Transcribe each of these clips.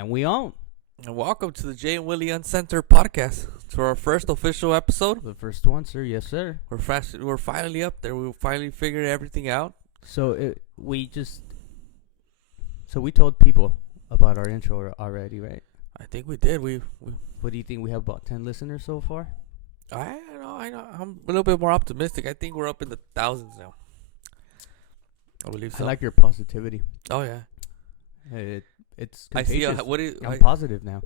And we own And welcome to the Jay and Willie Uncensored podcast. To our first official episode. the first one, sir. Yes, sir. We're finally up there. We finally figured everything out. So we told people about our intro already, right? I think we did. We What do you think? We have about 10 listeners so far. I know. I'm a little bit more optimistic. I think we're up in the thousands now. I believe so. I like your positivity. Oh yeah. It's I see. contagious. I'm I'm positive now.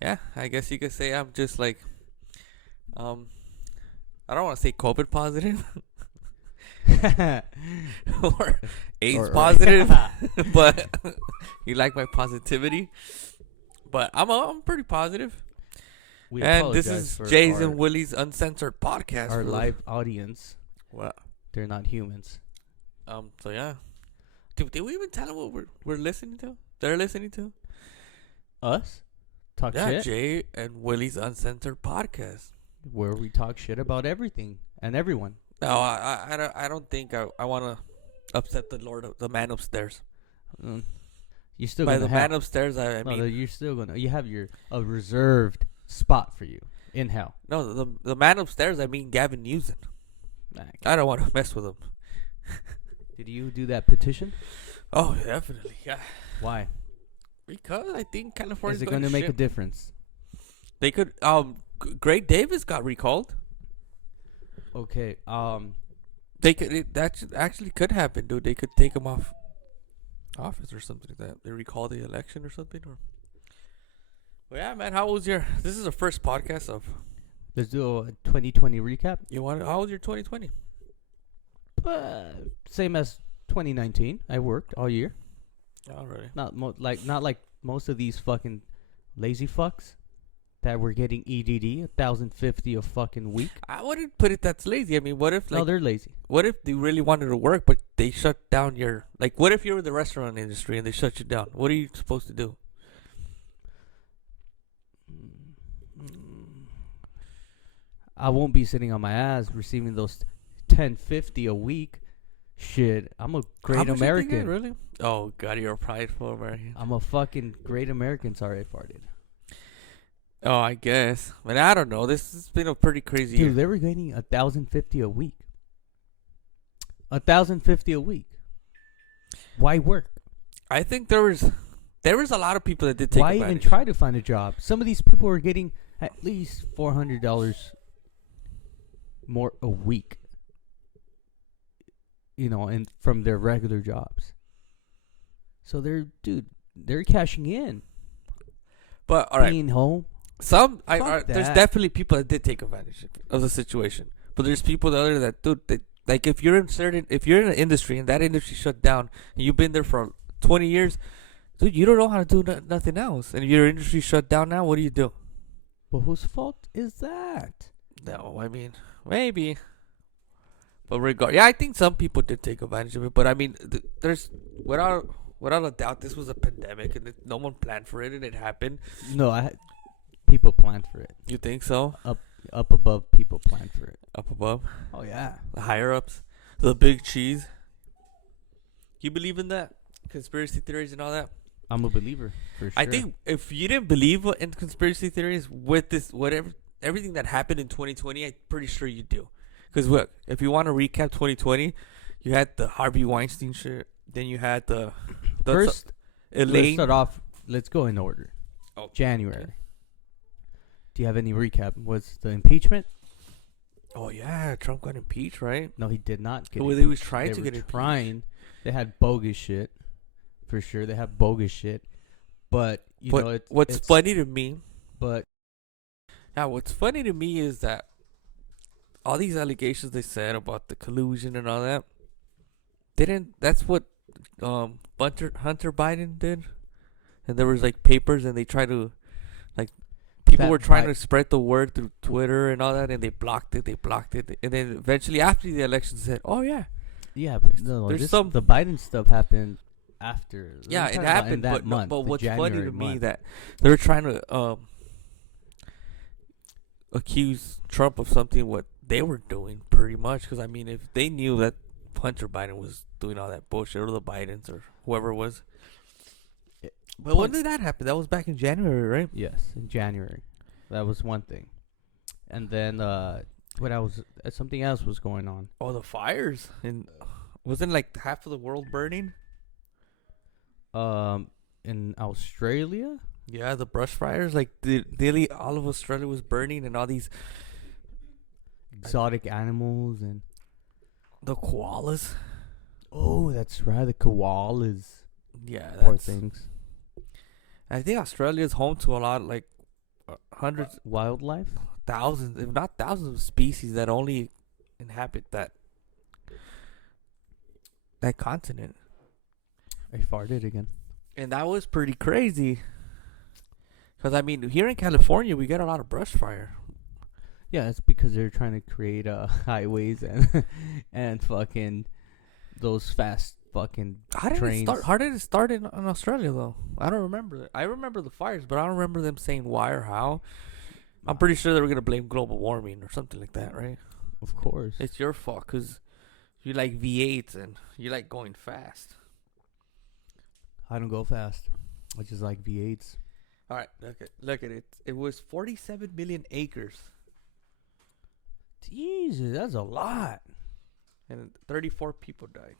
Yeah, I guess you could say I'm just like, I don't want to say COVID positive or AIDS positive, but you like my positivity. But I'm pretty positive. We And this apologize is for Jay's and Willie's Uncensored podcast. our live audience. What? They're not humans. So yeah. Did we even tell them what we're listening to? They're listening to? Us? Talk Yeah, shit? Jay and Willie's Uncensored podcast. Where we talk shit about everything and everyone. No, I don't think I want to upset the man upstairs. You're still By gonna the have. man upstairs, I No, mean you're still gonna. You have a reserved spot for you in hell. no, the man upstairs. I mean Gavin Newsom. Nah, I don't want to mess with him. Did you do that petition? Oh, definitely, yeah. Why? Because I think California's Is it going going to make a shit. difference? They could. Greg Davis got recalled. Okay. They could. That actually could happen, dude. They could take him off office or something like that. They recall the election or something. Or. Well, yeah, man. How was your? This is the first podcast of. Let's do a 2020 recap. You want? How was your 2020? Same as 2019. I worked all year. Already. Not like most of these fucking lazy fucks that were getting EDD 1,050 a fucking week. I wouldn't put it that's lazy. I mean, what if No, they're lazy. what if they really wanted to work, but they shut down your what if you're in the restaurant industry and they shut you down? What are you supposed to do? I won't be sitting on my ass receiving those 1050 a week. Shit, I'm a How great much you think American. it, really? Oh God, you're a prideful American. I'm a fucking great American. Sorry, I farted. Oh, I guess, but I don't know. This has been a pretty crazy Dude, year. they were getting 1,050 a week. 1,050 a week. Why work? I think there was a lot of people that did take Why even advantage. try to find a job? Some of these people were getting at least $400 more a week. You know, and from their regular jobs. So they're cashing in. But all right, Being home. there's that. definitely people that did take advantage of the situation. But there's people that other that dude, like if you're in an industry and that industry shut down and you've been there for 20 years, dude, you don't know how to do nothing else. And if your industry shut down now, what do you do? But whose fault is that? No, I mean maybe. But yeah, I think some people did take advantage of it. But I mean, there's without a doubt, this was a pandemic and no one planned for it, and it happened. No, people planned for it. You think so? Up above, people planned for it. Up above, Oh yeah. the higher ups, the big cheese. You believe in that? Conspiracy theories and all that? I'm a believer for sure. I think if you didn't believe in conspiracy theories with everything that happened in 2020, I'm pretty sure you do. Because look, if you want to recap 2020, you had the Harvey Weinstein shit. Then you had the first. Let's Elaine. start off. Let's go in order. Oh, January. okay. Do you have any recap? Was the impeachment? Oh yeah, Trump got impeached, right? No, he did not get. Well, impeached. they was trying They to were get impeached. trying. They had bogus shit, for sure. They have bogus shit, but What's it's funny to me? But Now, what's funny to me is that all these allegations they said about the collusion and all that that's what Hunter Biden did, and there was like papers, and they tried to people That were trying to spread the word through Twitter and all that, and they blocked it, and then eventually after the election said, oh yeah, but there's the Biden stuff happened after. yeah, We're it talking about happened, in that month, but the what's funny January to me month. that they're trying to accuse Trump of something what they were doing pretty much, because I mean, if they knew that Hunter Biden was doing all that bullshit, or the Bidens or whoever it was, But when did that happen? That was back in January, right? Yes, in January. That was one thing. And then something else was going on. Oh, the fires. And wasn't like half of the world burning? In Australia? Yeah, the brush fires. Like, nearly all of Australia was burning, and all these Exotic animals and... the koalas. Oh, that's right, the koalas. Yeah, Poor that's... things. I think Australia is home to a lot, like, hundreds, Wildlife? thousands, if not thousands of species that only inhabit that continent. I farted again. And that was pretty crazy. Because, I mean, here in California, we get a lot of brush fire. Yeah, it's because they're trying to create highways and and fucking those fast fucking trains. How did it start in Australia, though? I don't remember it. I remember the fires, but I don't remember them saying why or how. I'm pretty sure they were going to blame global warming or something like that, right? Of course. It's your fault because you like V8s and you like going fast. I don't go fast. I just like V8s. All right, look at it. It was 47 million acres. Jesus, that's a lot. And 34 people died.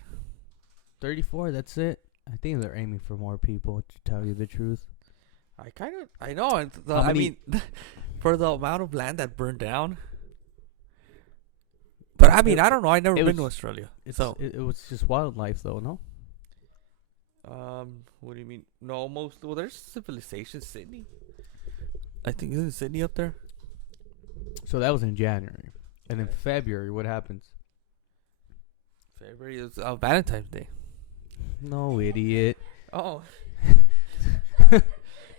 34, that's it? I think they're aiming for more people, to tell you the truth. I know. And I mean, for the amount of land that burned down. But I mean, I don't know. I've never been to Australia. It was just wildlife, though, no? What do you mean? No, well, there's civilization. Sydney. I think, isn't Sydney up there? So that was in January. And in February, what happens? February is Valentine's Day. No, idiot. Oh.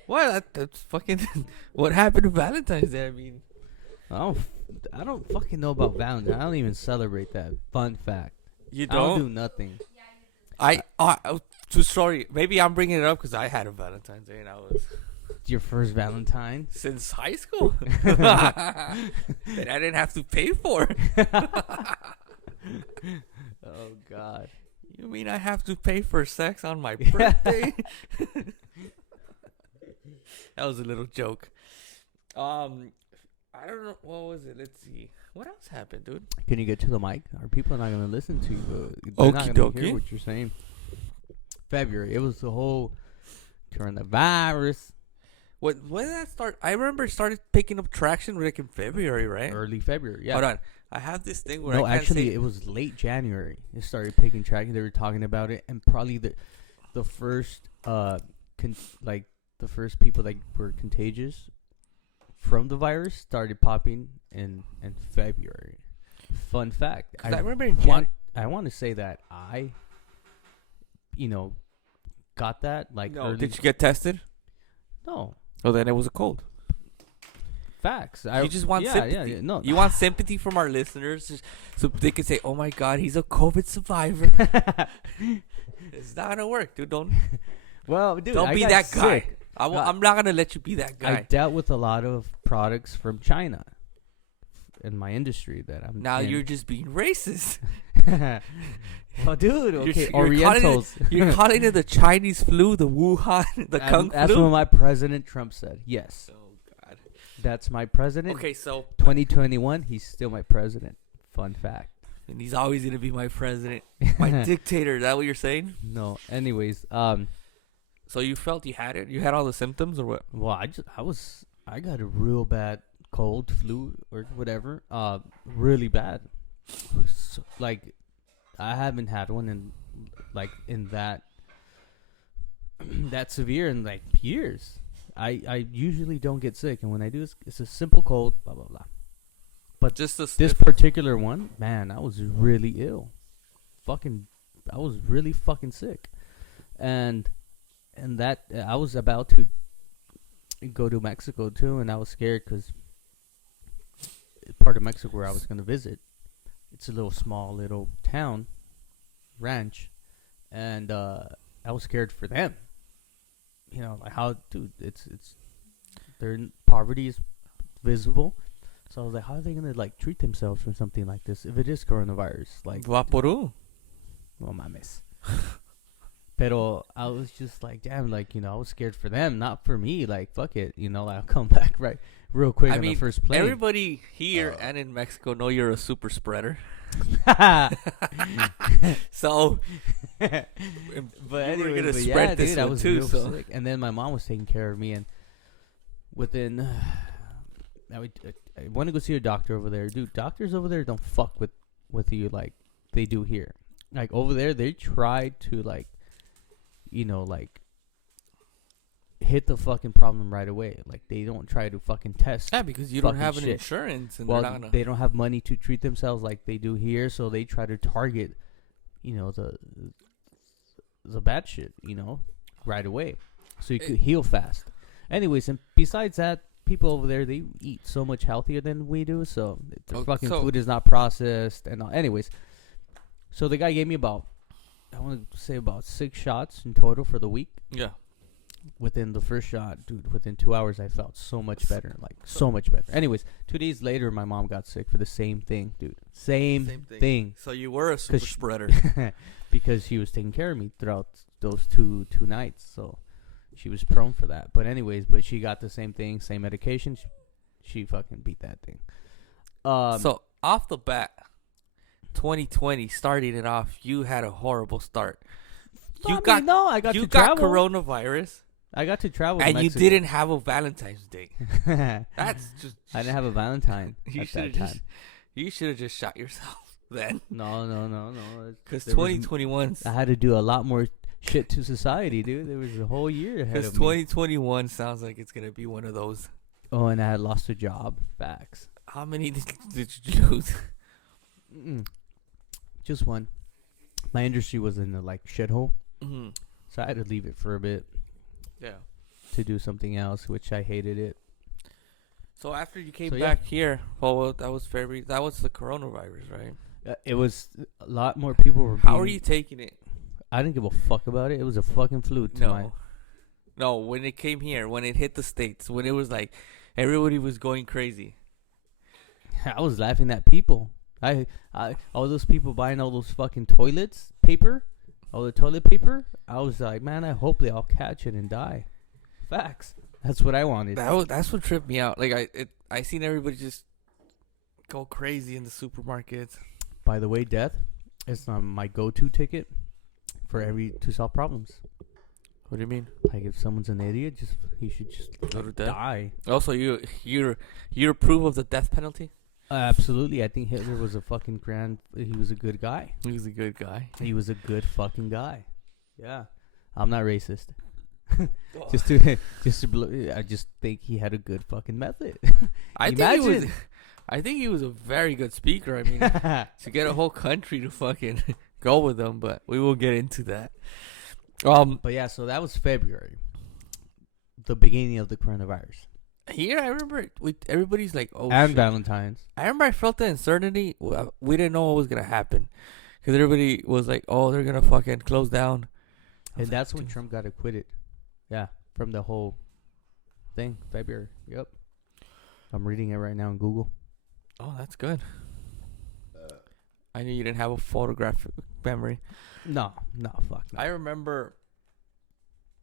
What? That's fucking... What happened to Valentine's Day? I mean... I don't fucking know about Valentine's. I don't even celebrate that. Fun fact. You I don't do nothing. I'm too sorry. Maybe I'm bringing it up because I had a Valentine's Day and I was... Your first Valentine? Since high school. That I didn't have to pay for. Oh, God. You mean I have to pay for sex on my birthday? That was a little joke. I don't know. What was it? Let's see. What else happened, dude? Can you get to the mic? Are people not going to listen to you? They're not going to hear what you're saying. February. It was the whole coronavirus. When did that start? I remember it started picking up traction like in February, right? Early February, yeah. Hold on. I have this thing where no, I can't actually, say... it was late January. It started picking traction. They were talking about it, and probably the first the first people that were contagious from the virus started popping in February. Fun fact. I remember in January. I want to say that I got that like No, early. did you get tested? No. Oh, then it was a cold. Facts. You just want sympathy. Yeah, no. You want sympathy from our listeners so they can say, "Oh my God, he's a COVID survivor." It's not gonna work, dude. Don't be that guy. I'm not gonna let you be that guy. I dealt with a lot of products from China in my industry that I'm. Now you're just being racist. Oh, dude. Okay, you're Orientals. You're calling it the Chinese flu, the Wuhan, the Kung flu. That's what my President Trump said. Yes. Oh God. That's my president. Okay, so 2021, he's still my president. Fun fact. And he's always gonna be my president, my dictator. Is that what you're saying? No. Anyways, So you felt you had it? You had all the symptoms, or what? well, I got a real bad cold, flu, or whatever. Really bad. So, like, I haven't had one in that that severe in like years. I usually don't get sick, and when I do, it's a simple cold, blah blah blah. But Just this particular one, man, I was really ill. I was really fucking sick, and that I was about to go to Mexico too, and I was scared because part of Mexico where I was gonna visit, it's a small little town, ranch, and I was scared for them. Like how, dude, it's their poverty is visible. So I was like, how are they gonna like treat themselves for something like this if it is coronavirus? Like, Vaporu. oh mames. Pero I was just like, damn, like, I was scared for them, not for me. Like, fuck it, I'll come back real quick I on mean, the first plane. everybody here and in Mexico know you're a super spreader. So, but we're anyway, gonna spread this dude, I one was too. real So, sick. And then my mom was taking care of me, and within, I want to go see a doctor over there, dude. Doctors over there don't fuck with you like they do here. Like over there, they try to like hit the fucking problem right away. Like they don't try to fucking test. yeah, because you don't fucking have an shit. insurance, and Well, they're not gonna. they don't have money to treat themselves like they do here, so they try to target, the bad shit, right away, so you could heal fast. Anyways, and besides that, people over there, they eat so much healthier than we do, so their fucking food is not processed and all. Anyways, so the guy gave me about, I want to say about 6 shots in total for the week. Yeah. Within the first shot, dude, within 2 hours, I felt so much better. Like, so much better. Anyways, 2 days later, my mom got sick for the same thing, dude. Same thing. So you were a super spreader. Because she was taking care of me throughout those two nights. So she was prone for that. But anyways, she got the same thing, same medication. She fucking beat that thing. So, off the bat, 2020, starting it off, you had a horrible start. I got you to got travel. coronavirus. I got to travel to And Mexico. you didn't have a Valentine's Day. That's just. I didn't have a Valentine You at that should time. have you should have just shot yourself then. No. Because There was 2021. I had to do a lot more shit to society, dude. There was a whole year ahead Because of me. 2021 sounds like it's gonna be one of those. Oh, and I had lost a job. Facts. How many did you lose? Just one. My industry was in the shithole, Mm-hmm. so I had to leave it for a bit Yeah. to do something else, which I hated it. So after you came So, yeah. back here, that was the coronavirus, right? It was a lot more people were. How are you taking it? I didn't give a fuck about it. It was a fucking flu. No, when it came here, when it hit the States, when it was like everybody was going crazy. I was laughing at people. I all those people buying all those fucking toilets paper, all the toilet paper. I was like, man, I hope they all catch it and die. Facts. That's what I wanted. That's what tripped me out. Like I seen everybody just go crazy in the supermarkets. By the way, death is my go-to ticket to solve problems. What do you mean? Like if someone's an idiot, he should just Go to death? die. Also, you approve of the death penalty? Absolutely. I think Hitler was a fucking he was a good guy. He was a good guy. He was a good fucking guy. Yeah. I'm not racist. Oh. I just think he had a good fucking method. I think he was a very good speaker. I mean, to get a whole country to fucking go with him, but we will get into that. But yeah, so that was February, the beginning of the coronavirus. Here, I remember everybody's like, oh, and shit. Valentine's. I remember I felt the uncertainty. We didn't know what was going to happen. Because everybody was like, oh, they're going to fucking close down. And that's when Trump got acquitted. Yeah, from the whole thing, February. Yep. I'm reading it right now on Google. Oh, that's good. I knew you didn't have a photographic memory. No, fuck no. I remember.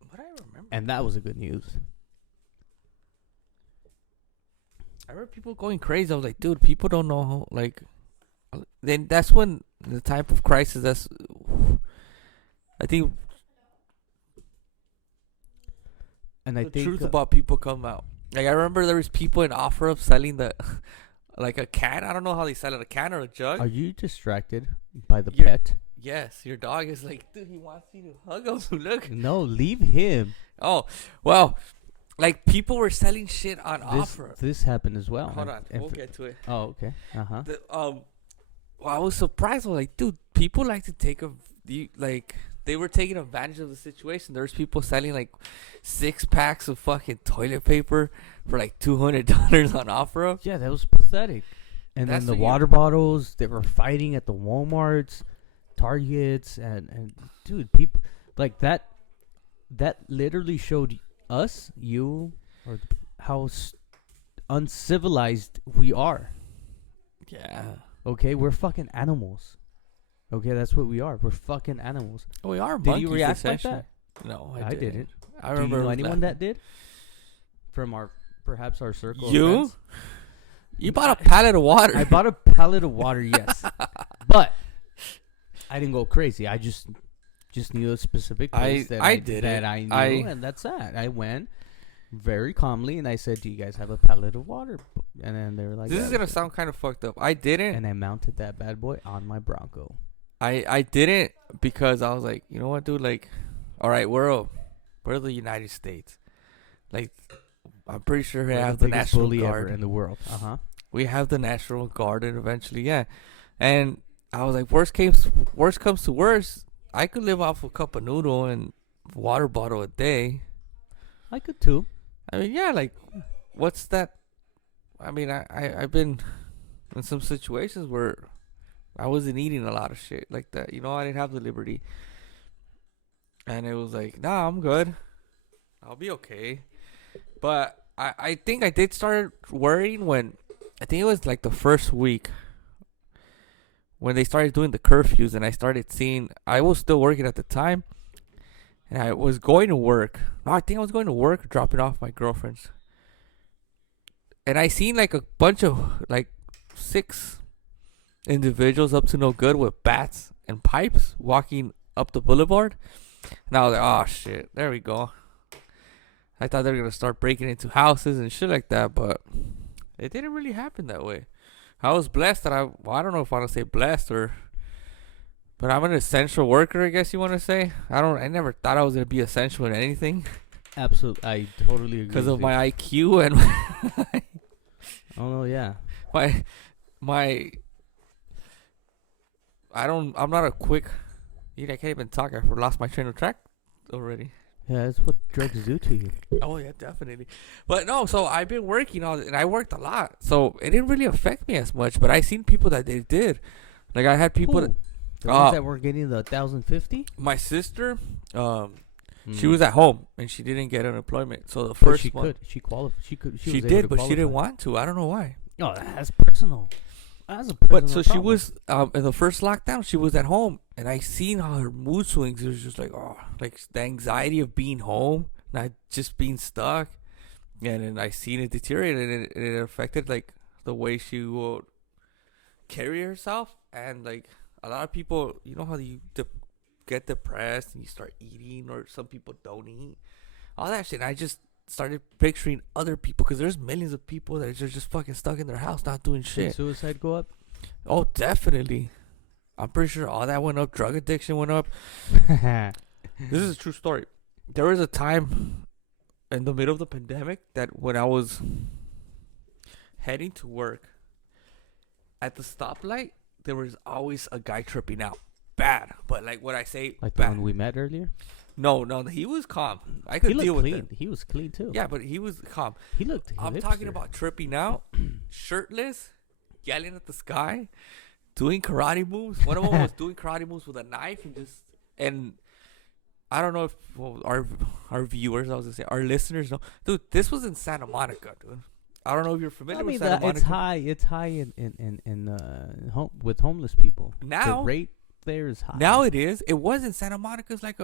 What I remember. And that was a good news. I remember people going crazy. I was like, dude, people don't know how, like. Then that's when the type of crisis I think. And I The think truth about people come out. Like I remember there was people in offer of selling like a can. I don't know how they sell it, a can or a jug. Are you distracted by the You're- pet? Yes, your dog is like, dude, he wants you to hug him. Look. No, leave him. Oh, well, like people were selling shit on offer. This happened as well. Hold on, we'll get to it. Oh, okay. Uh-huh. Well, I was surprised. I was like, dude, people like to they were taking advantage of the situation. There was people selling like 6 packs of fucking toilet paper for like $200 on offer. Yeah, that was pathetic. And That's then the what water bottles, they were fighting at the Walmarts, Targets, and dude, people like that literally showed us, how uncivilized we are. Yeah. Okay, we're fucking animals. Okay, that's what we are. We're fucking animals. Oh, we are Did monkeys, you react like essentially. that? No, I didn't. I Do you remember know anyone that. that did? From our perhaps our circle. Of You? friends? You bought a pallet of water. I bought a pallet of water, yes, but I didn't go crazy. I just knew a specific place that I I did that it. I knew, I- and that's that. I went very calmly and I said, "Do you guys have a pallet of water?" And then they were like, This "Yeah, is we gonna do." sound kind of fucked up. I didn't. And I mounted that bad boy on my Bronco. I didn't because I was like, you know what, dude? Like, all right, we're the United States. Like, I'm pretty sure we We're have the biggest National bully Guard. ever in the world. Uh huh. We have the National Guard, and eventually, yeah. And I was like, worst comes to worst, I could live off a cup of noodle and water bottle a day. I could too. I mean, yeah, like, what's that? I mean, I've been in some situations where I wasn't eating a lot of shit like that. You know, I didn't have the liberty. And it was like, nah, I'm good. I'll be okay. But I think I did start worrying when, I think it was like the first week when they started doing the curfews and I started seeing, I was still working at the time. And I was going to work. No, I think I was going to work, dropping off my girlfriend's. And I seen like a bunch of like 6 individuals up to no good with bats and pipes walking up the boulevard. And I was like, oh shit, there we go. I thought they were gonna start breaking into houses and shit like that, but it didn't really happen that way. I was blessed that I don't know if I want to say blessed but I'm an essential worker, I guess you want to say. I never thought I was gonna be essential in anything Absolutely, I totally agree. because with of you. my IQ and Oh no, yeah. my. I'm not a quick. I can't even talk. I lost my train of track already. Yeah, that's what drugs do to you. Oh yeah, definitely. But no, so I've been working on it, and I worked a lot, so it didn't really affect me as much. But I seen people that they did. Like I had people. Who? The ones that were getting the 1,050. My sister, she was at home and she didn't get unemployment. So the But first she one, could. She qualified. She could. she was able did, to but she didn't qualify. want to. I don't know why. No, that's personal. That's a personal But so she problem. was in the first lockdown. She was at home, and I seen how her mood swings. It was just like like the anxiety of being home, not just being stuck. And then I seen it deteriorate, and it affected like the way she would carry herself. And like a lot of people, you know how you get depressed and you start eating, or some people don't eat, all that shit. And I just started picturing other people because there's millions of people that are just fucking stuck in their house, not doing Did shit. suicide go up? Oh, definitely. I'm pretty sure all that went up. Drug addiction went up. This is a true story. There was a time in the middle of the pandemic that when I was heading to work, at the stoplight, there was always a guy tripping out. Bad. But like what I say, Like the bad. one we met earlier. No, he was calm. I could He deal looked with clean. it. He was clean too. Yeah, but he was calm. He looked. I'm hipster. talking about tripping out, shirtless, yelling at the sky, doing karate moves. One of them was doing karate moves with a knife and I don't know if our viewers, I was gonna say our listeners know. Dude, this was in Santa Monica, dude. I don't know if you're familiar I mean, with Santa Monica. it's high. It's high with homeless people. Now- the rate there is high. Now it is. It was in Santa Monica. It's like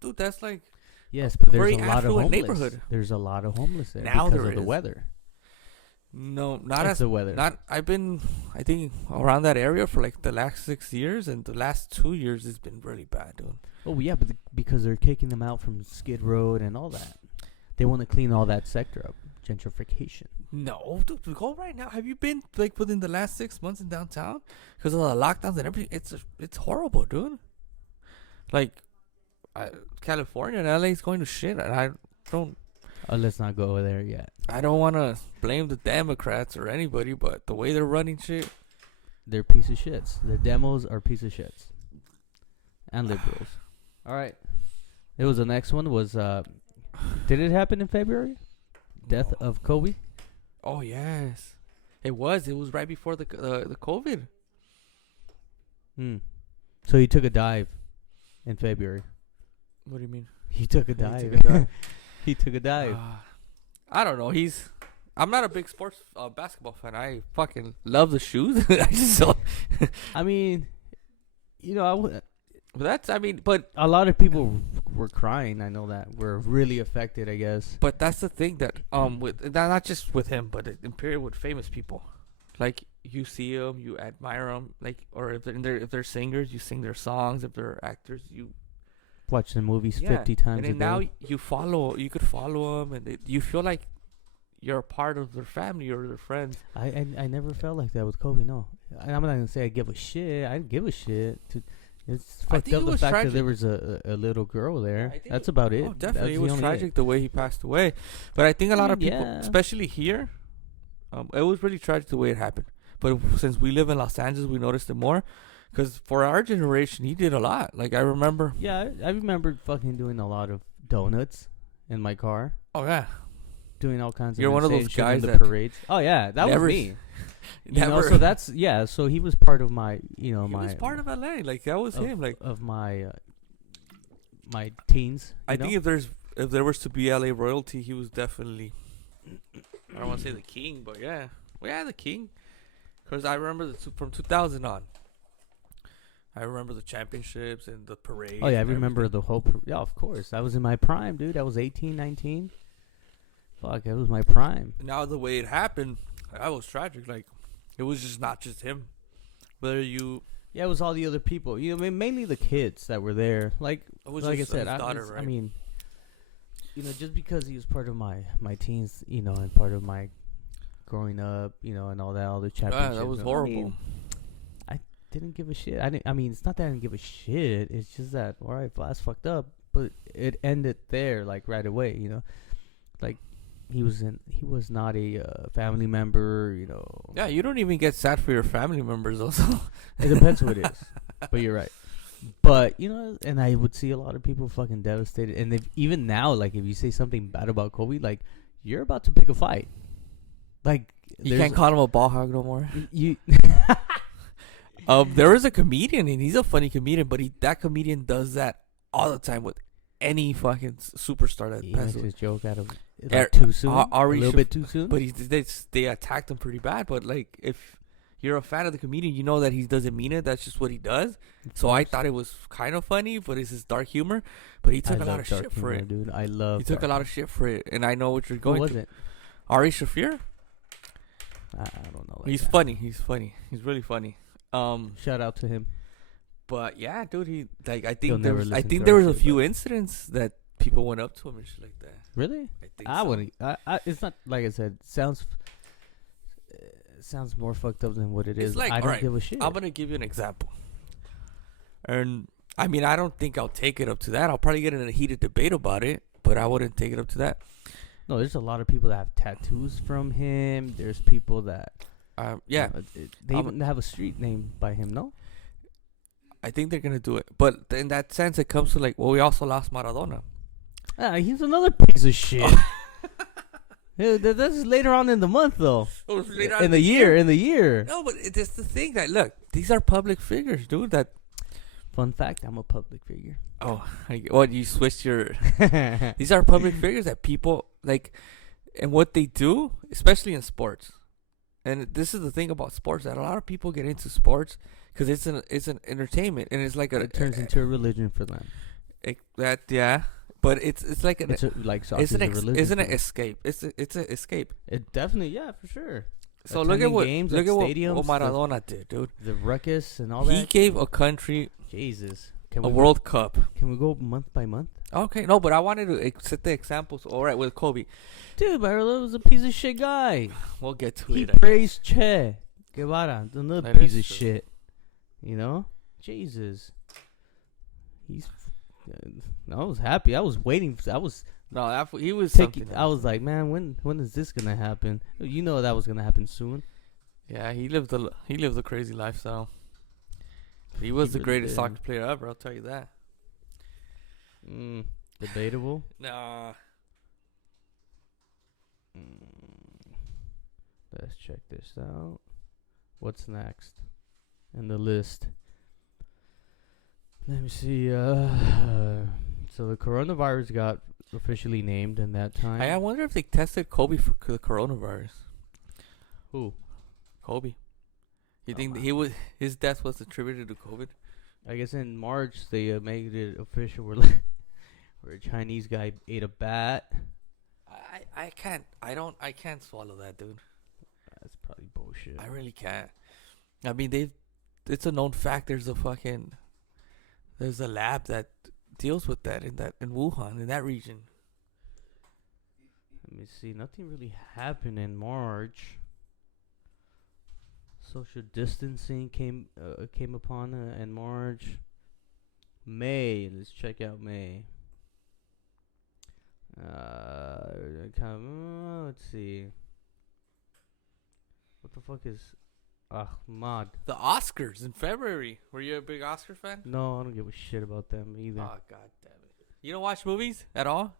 dude, that's like yes, but there's very a lot of affluent homeless. neighborhood. There's a lot of homeless there Now because there of the is. weather. no, not That's as the weather. not. I've been, I think, around that area for like the last 6 years, and the last 2 years it's been really bad, dude. Oh yeah, but because they're kicking them out from Skid Row and all that. They want to clean all that sector up. Gentrification. No, dude, go right now. Have you been like within the last 6 months in downtown? Because of the lockdowns and everything, it's horrible, dude. Like, California and LA is going to shit, and I don't Let's not go there yet. want to blame the Democrats or anybody, but the way they're running shit, They're piece of shits. The demos are piece of shits. And liberals. All right. It was the next one was did it happen in February? Death No. of Kobe? Oh yes, it was. It was right before the COVID. So he took a dive in February. What do you mean? He took a He dive. took a dive. He took a dive. I don't know. I'm not a big sports basketball fan. I fucking love the shoes. I just don't. I mean, you know, But that's, I mean, but a lot of people were crying. I know that were really affected. I guess. that's the thing that with not just with him, but in period with famous people, like you see them, you admire them, like, or if they're singers, you sing their songs. If they're actors, you Watch the movies yeah. 50 times And a then day. now you could follow them, and you feel like you're a part of their family or their friends. I never felt like that with Kobe. No, I'm not gonna say I give a shit. I didn't give a shit. It's I fucked think up it the was fact tragic. that there was a little girl there. I think That's about it. Oh, That's definitely, it the was only tragic the way he passed away. But I think a lot of people, Yeah. especially here, it was really tragic the way it happened. But since we live in Los Angeles, we noticed it more. Because for our generation, he did a lot. Like, I remember. Yeah, I remember fucking doing a lot of donuts in my car, Oh, yeah. doing all kinds You're of one of insane those shit in guys the that parades. Oh yeah, that was never me. You know, Never. so that's yeah. So he was part of my, you know, He my was part of LA. Like, that was him. Like, of my my teens. I you know? think if there was to be LA royalty, he was definitely, I don't want to say the king, but yeah. Well, yeah, the king. Because I remember from 2000 on. I remember the championships and the parade. Oh yeah, I and remember everything. the whole. Yeah, of course. I was in my prime, dude. I was 18, 19. Fuck, that was my prime. Now the way it happened, that was tragic. Like, it was just not just him. Whether you, Yeah, it was all the other people. You know, mainly the kids that were there. Like it was I just said, his daughter, I right? mean, you know, just because he was part of my teens, you know, and part of my growing up, you know, and all that, all the championships. yeah, that was I horrible. mean, I didn't give a shit. I mean, it's not that I didn't give a shit. It's just that, all right, well, that's fucked up. But it ended there, like right away. You know, like he was not a family member. You know, Yeah, you don't even get sad for your family members, also. it depends who it is. But you're right. But you know, and I would see a lot of people fucking devastated. And even now, like if you say something bad about Kobe, like you're about to pick a fight. Like You can't call him a ball hog no more. you. There was a comedian, and he's a funny comedian, but that comedian does that all the time with any fucking superstar that He makes passes away. his joke out of Er- too soon, Ari a little Shaf- bit too soon. But they attacked him pretty bad. But like, if you're a fan of the comedian, you know that he doesn't mean it. That's just what he does. So I thought it was kind of funny, but it's his dark humor. But he took a lot of shit for it. Dude. I love. He took a lot of shit for it, and I know what you're Who going was through. it? Ari Shafir. I don't know. He's funny. He's funny. He's really funny. Shout out to him. But yeah, dude, he like I He'll think never I listen think to there our was a shit, few but- incidents that people went up to him and shit like that. Really? I think I so. wouldn't. It's not like I said. Sounds more fucked up than what it It's is. like, I don't alright, give a shit. I'm gonna give you an example. And I mean, I don't think I'll take it up to that. I'll probably get in a heated debate about it, but I wouldn't take it up to that. No, there's a lot of people that have tattoos from him. There's people that. Yeah, they even have a street name by him. No. I think they're gonna do it. But in that sense, it comes to like, well, we also lost Maradona. He's another piece of shit. Yeah, that's later on in the month, though. In the year. No, but it's the thing that look, these are public figures, dude. That Fun fact: I'm a public figure. what you switched your. These are public figures that people like, and what they do, especially in sports. And this is the thing about sports, that a lot of people get into sports because it's an entertainment, and it's like It turns into a religion for them. But it's like Like soccer is a religion. it's an for them. escape. It's an escape. It definitely, yeah, for sure. So look at what games, what stadiums, Maradona did, dude. the ruckus and all He that. gave a country Jesus, can a we World Cup. Can we go month by month? Okay, no, but I wanted to set the examples. All right, with Kobe, Dude, Maradona was a piece of shit guy. we'll get to He it. I guess. praised Che Guevara, another That piece is of true. shit. You know, Jesus. I was happy. I was waiting. I was No, he was taking. something I else. was like, man, when is this gonna happen? You know that was gonna happen soon. Yeah, he lived a crazy lifestyle. He was the really greatest did. soccer player ever. I'll tell you that. Debatable. Nah. Let's check this out. What's next in the list? Let me see. So the coronavirus got officially named in that time. I wonder if they tested Kobe for the coronavirus. Who? Kobe. You Oh, think wow. his death was attributed to COVID? I guess in March they made it official where a Chinese guy ate a bat. I can't swallow that, dude. That's probably bullshit. I really can't. I mean, it's a known fact. There's a lab that deals with that in Wuhan, in that region. Let me see. Nothing really happened in March. Social distancing came upon in March. May. Let's check out May. Let's see. What the fuck is Ahmad? The Oscars in February. Were you a big Oscar fan? No, I don't give a shit about them either. Oh, god damn it. You don't watch movies at all?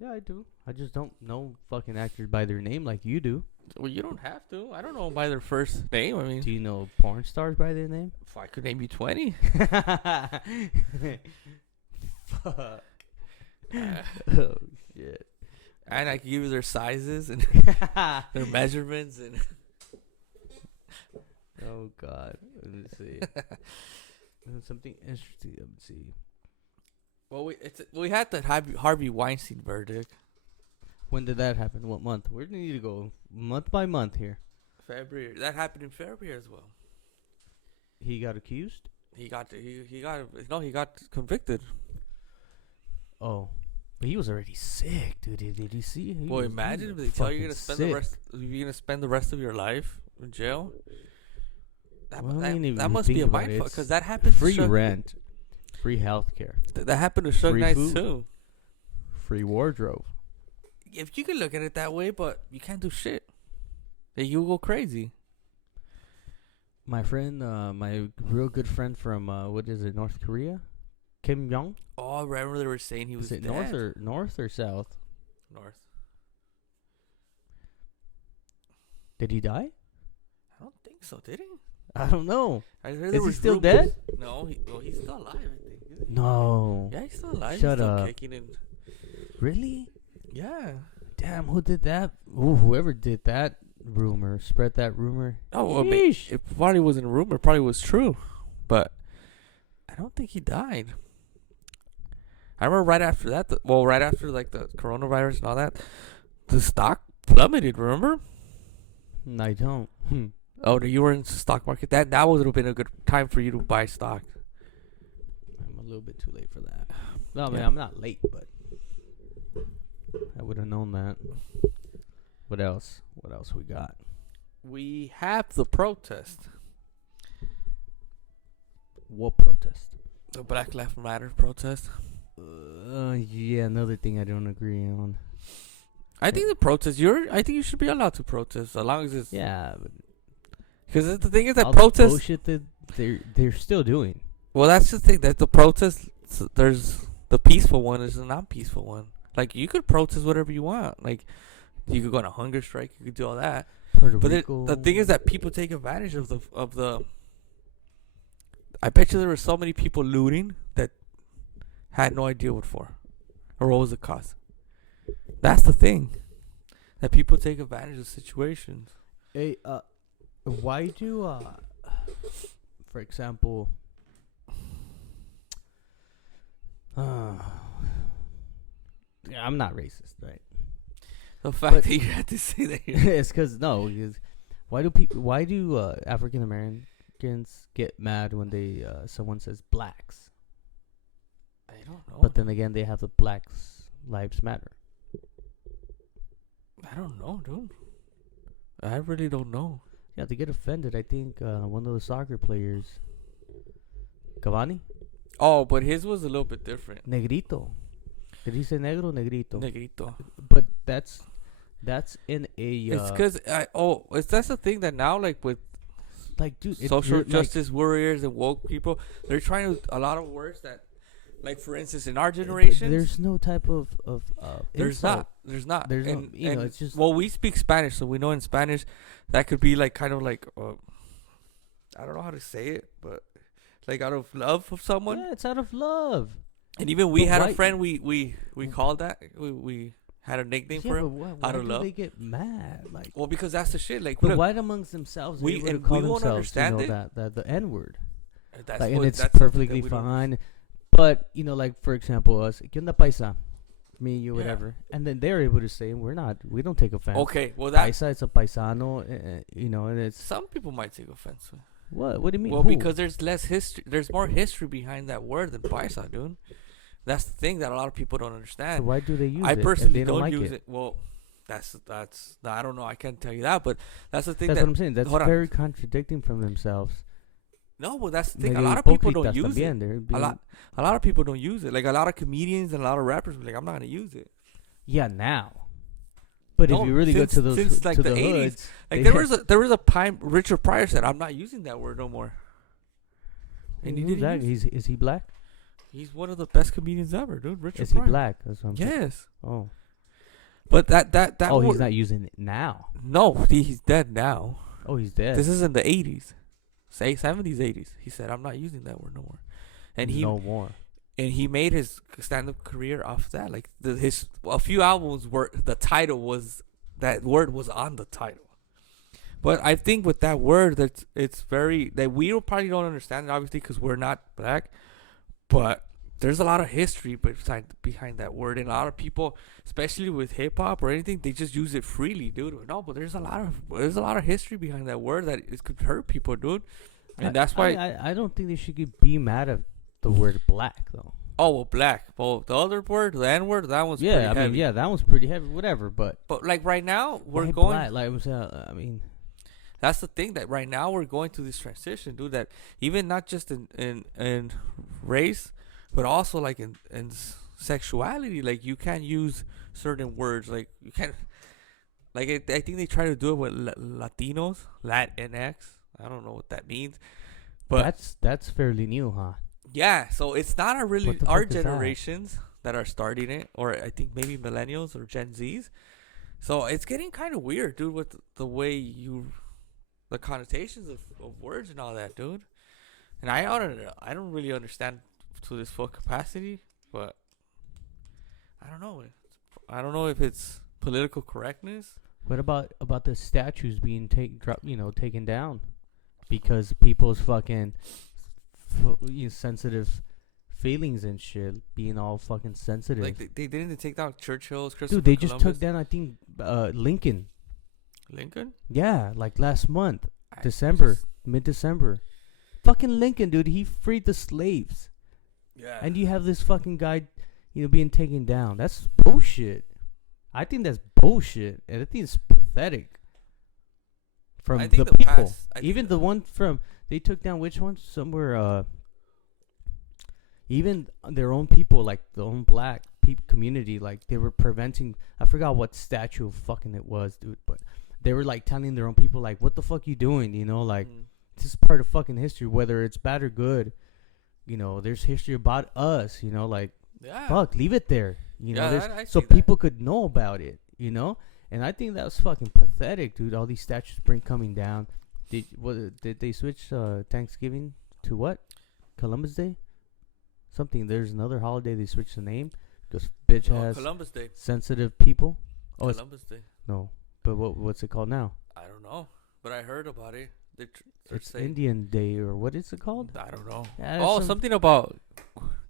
Yeah, I do. I just don't know fucking actors by their name like you do. Well, you don't have to. I don't know by their first name. I mean, Do you know porn stars by their name? if I could name you 20. Fuck. Oh shit. And I could give you their sizes and their measurements and Oh god. Let me see. Something interesting. Let me see. well, we had that Harvey Weinstein verdict. When did that happen? What month? Where do we need to go? Month by month here. February. That happened in February as well. He got accused? He got convicted. Oh. But he was already sick, dude. Did you see? Well, imagine if they tell you you're gonna spend the rest of your life in jail. That must be a mindfuck because that happened. Free rent, free healthcare, that happened to Suge Knight too. Free wardrobe. If you can look at it that way, but you can't do shit. You go crazy. My friend, my real good friend from what is it, North Korea, Kim Jong. Oh, I remember they were saying he was Is it dead. north or south? North. Did he die? I don't think so. Did he? I don't know. I heard Is he still dead? No, he's still alive. I think. Isn't he? No. Yeah, he's still alive. Shut he's still up. Kicking and Really? yeah. Damn, who did that? Ooh, whoever did that rumor, spread that rumor. Oh, well, it probably wasn't a rumor. It probably was true, but I don't think he died. I remember right after that. Right after like the coronavirus and all that, the stock plummeted. Remember? I don't. Oh, you were in the stock market. That would have been a good time for you to buy stock. I'm a little bit too late for that. No, man, Yeah. I'm not late, but I would have known that. What else? What else we got? We have the protest, What protest? the Black Lives Matter protest. Yeah, another thing I don't agree on. I think the protest. I think you should be allowed to protest as long as it's. Yeah, but Because the thing is that all the protest. bullshit that they're still doing. Well, that's the thing that the protest. There's the peaceful one. There's the non-peaceful one. Like you could protest whatever you want. Like you could go on a hunger strike. You could do all that. Puerto But Rico. the thing is that people take advantage of the. I bet you there were so many people looting that had no idea what for, or what was the cause. That's the thing, that people take advantage of situations. Hey, why do for example, I'm not racist, right? The fact that you had to say that. It's because why do African Americans get mad when they someone says blacks, I don't know. but then again they have the Blacks Lives Matter? I don't know, dude. I really don't know. Yeah, they get offended. I think one of the soccer players, Cavani, Oh, but his was a little bit different. negrito. Did he say negro, negrito? Negrito. But that's in a It's because that's the thing that now, like with like, dude, social justice warriors and woke people, they're trying to a lot of words that, like for instance, in our generation, there's no type of there's insult. not. There's no, and, you know, it's just well, we speak Spanish, so we know in Spanish that could be like kind of like I don't know how to say it, but like out of love of someone. yeah, it's out of love. And even we But had why- a friend we called that we had a nickname Yeah, for but him. why out of do love. they get mad? Like, Well, because that's the shit. Like, but look, why amongst themselves we- they and call we won't themselves, understand that the N word? Like, and it's that's something that perfectly we don't fine. But you know, like for example, us, ¿qué onda paisa? Me, you, Yeah. whatever, and then they're able to say we don't take offense. Okay, well that Paisa, it's a paisano, you know, and it's some people might take offense with. what do you mean? Well, Who? because there's less history. There's more history behind that word than paisa, dude. That's the thing that a lot of people don't So understand. why do they use I it? personally if they don't like use it. Well, that's I don't know. I can't tell you that, but that's the thing. That's that what I'm saying. That's hold on. very contradicting from themselves. No, but that's the thing. Like, A lot of people hipócritas don't use it. también, they're being- A lot of people don't use it. Like a lot of comedians and a lot of rappers be like, I'm not gonna use it. Yeah, now. But No, if you really since- go to those since, like, to the the 80s, hoods, Like they- there was a time Richard Pryor said, I'm not using that word no more. And he Who's didn't that? use it. Is he black? He's one of the best comedians ever, dude. Richard Is he Pryor. black? That's what I'm saying. Yes. Oh, But that oh, word, he's not using it now. No, he's dead now. Oh, he's dead. This is in the 80s. Say 70s, 80s. He said, I'm not using that word no more. And he no more. and he made his stand-up career off that. Like his a few albums where the title was that word was on the title. But I think with that word, that it's very that we probably don't understand it, obviously, because we're not black. But there's a lot of history behind that word, and a lot of people, especially with hip hop or anything, they just use it freely, dude. No, but there's a lot of history behind that word that it could hurt people, dude. And that's why. I don't think they should be mad at the word black though. Oh, well, black. Well, the other word, the N word, that one's Yeah, pretty I mean, heavy. yeah, that one's pretty heavy. Whatever, but But like right now, we're why going. black? Like, I mean, That's the thing that right now we're going through this transition, dude. That even not just in race, but also like in sexuality. Like you can't use certain words. Like you can't. Like I think they try to do it with Latinos, Latinx. I don't know what that means, but that's fairly new, huh? yeah. So it's not a really What the our fuck is that? generations that are starting it, or I think maybe millennials or Gen Zs. So it's getting kind of weird, dude, with the way the connotations of words and all that, dude. And I don't really understand to this full capacity, but I don't know. I don't know if it's political correctness. What about the statues being taken down because people's fucking sensitive feelings and shit being all fucking sensitive? Like they didn't take down Churchill's, Dude, they just took down, I think, Lincoln. Lincoln. Yeah, like last month, I mid-December. Fucking Lincoln, dude, he freed the slaves. Yeah. And you have this fucking guy, being taken down. That's bullshit. I think that's bullshit. And I think it's pathetic. From I think the people. past- I think Even the one from, they took down which one? Somewhere, even their own people, like the own black community, like they were preventing, I forgot what statue of fucking it was, dude, but they were like telling their own people, like, what the fuck you doing? Like, this is part of fucking history, whether it's bad or good. There's history about us, like, yeah. fuck, leave it there. Yeah, I so see that. people could know about it, And I think that was fucking pathetic, dude. All these statues coming down. Did they switch Thanksgiving to what? Columbus Day? Something. There's another holiday they switched the name because bitch has Columbus Day. sensitive people. Oh, Columbus Day. no. But what's it called now? I don't know, but I heard about it. It's Indian Day, or what is it called? I don't know. Yeah, Something about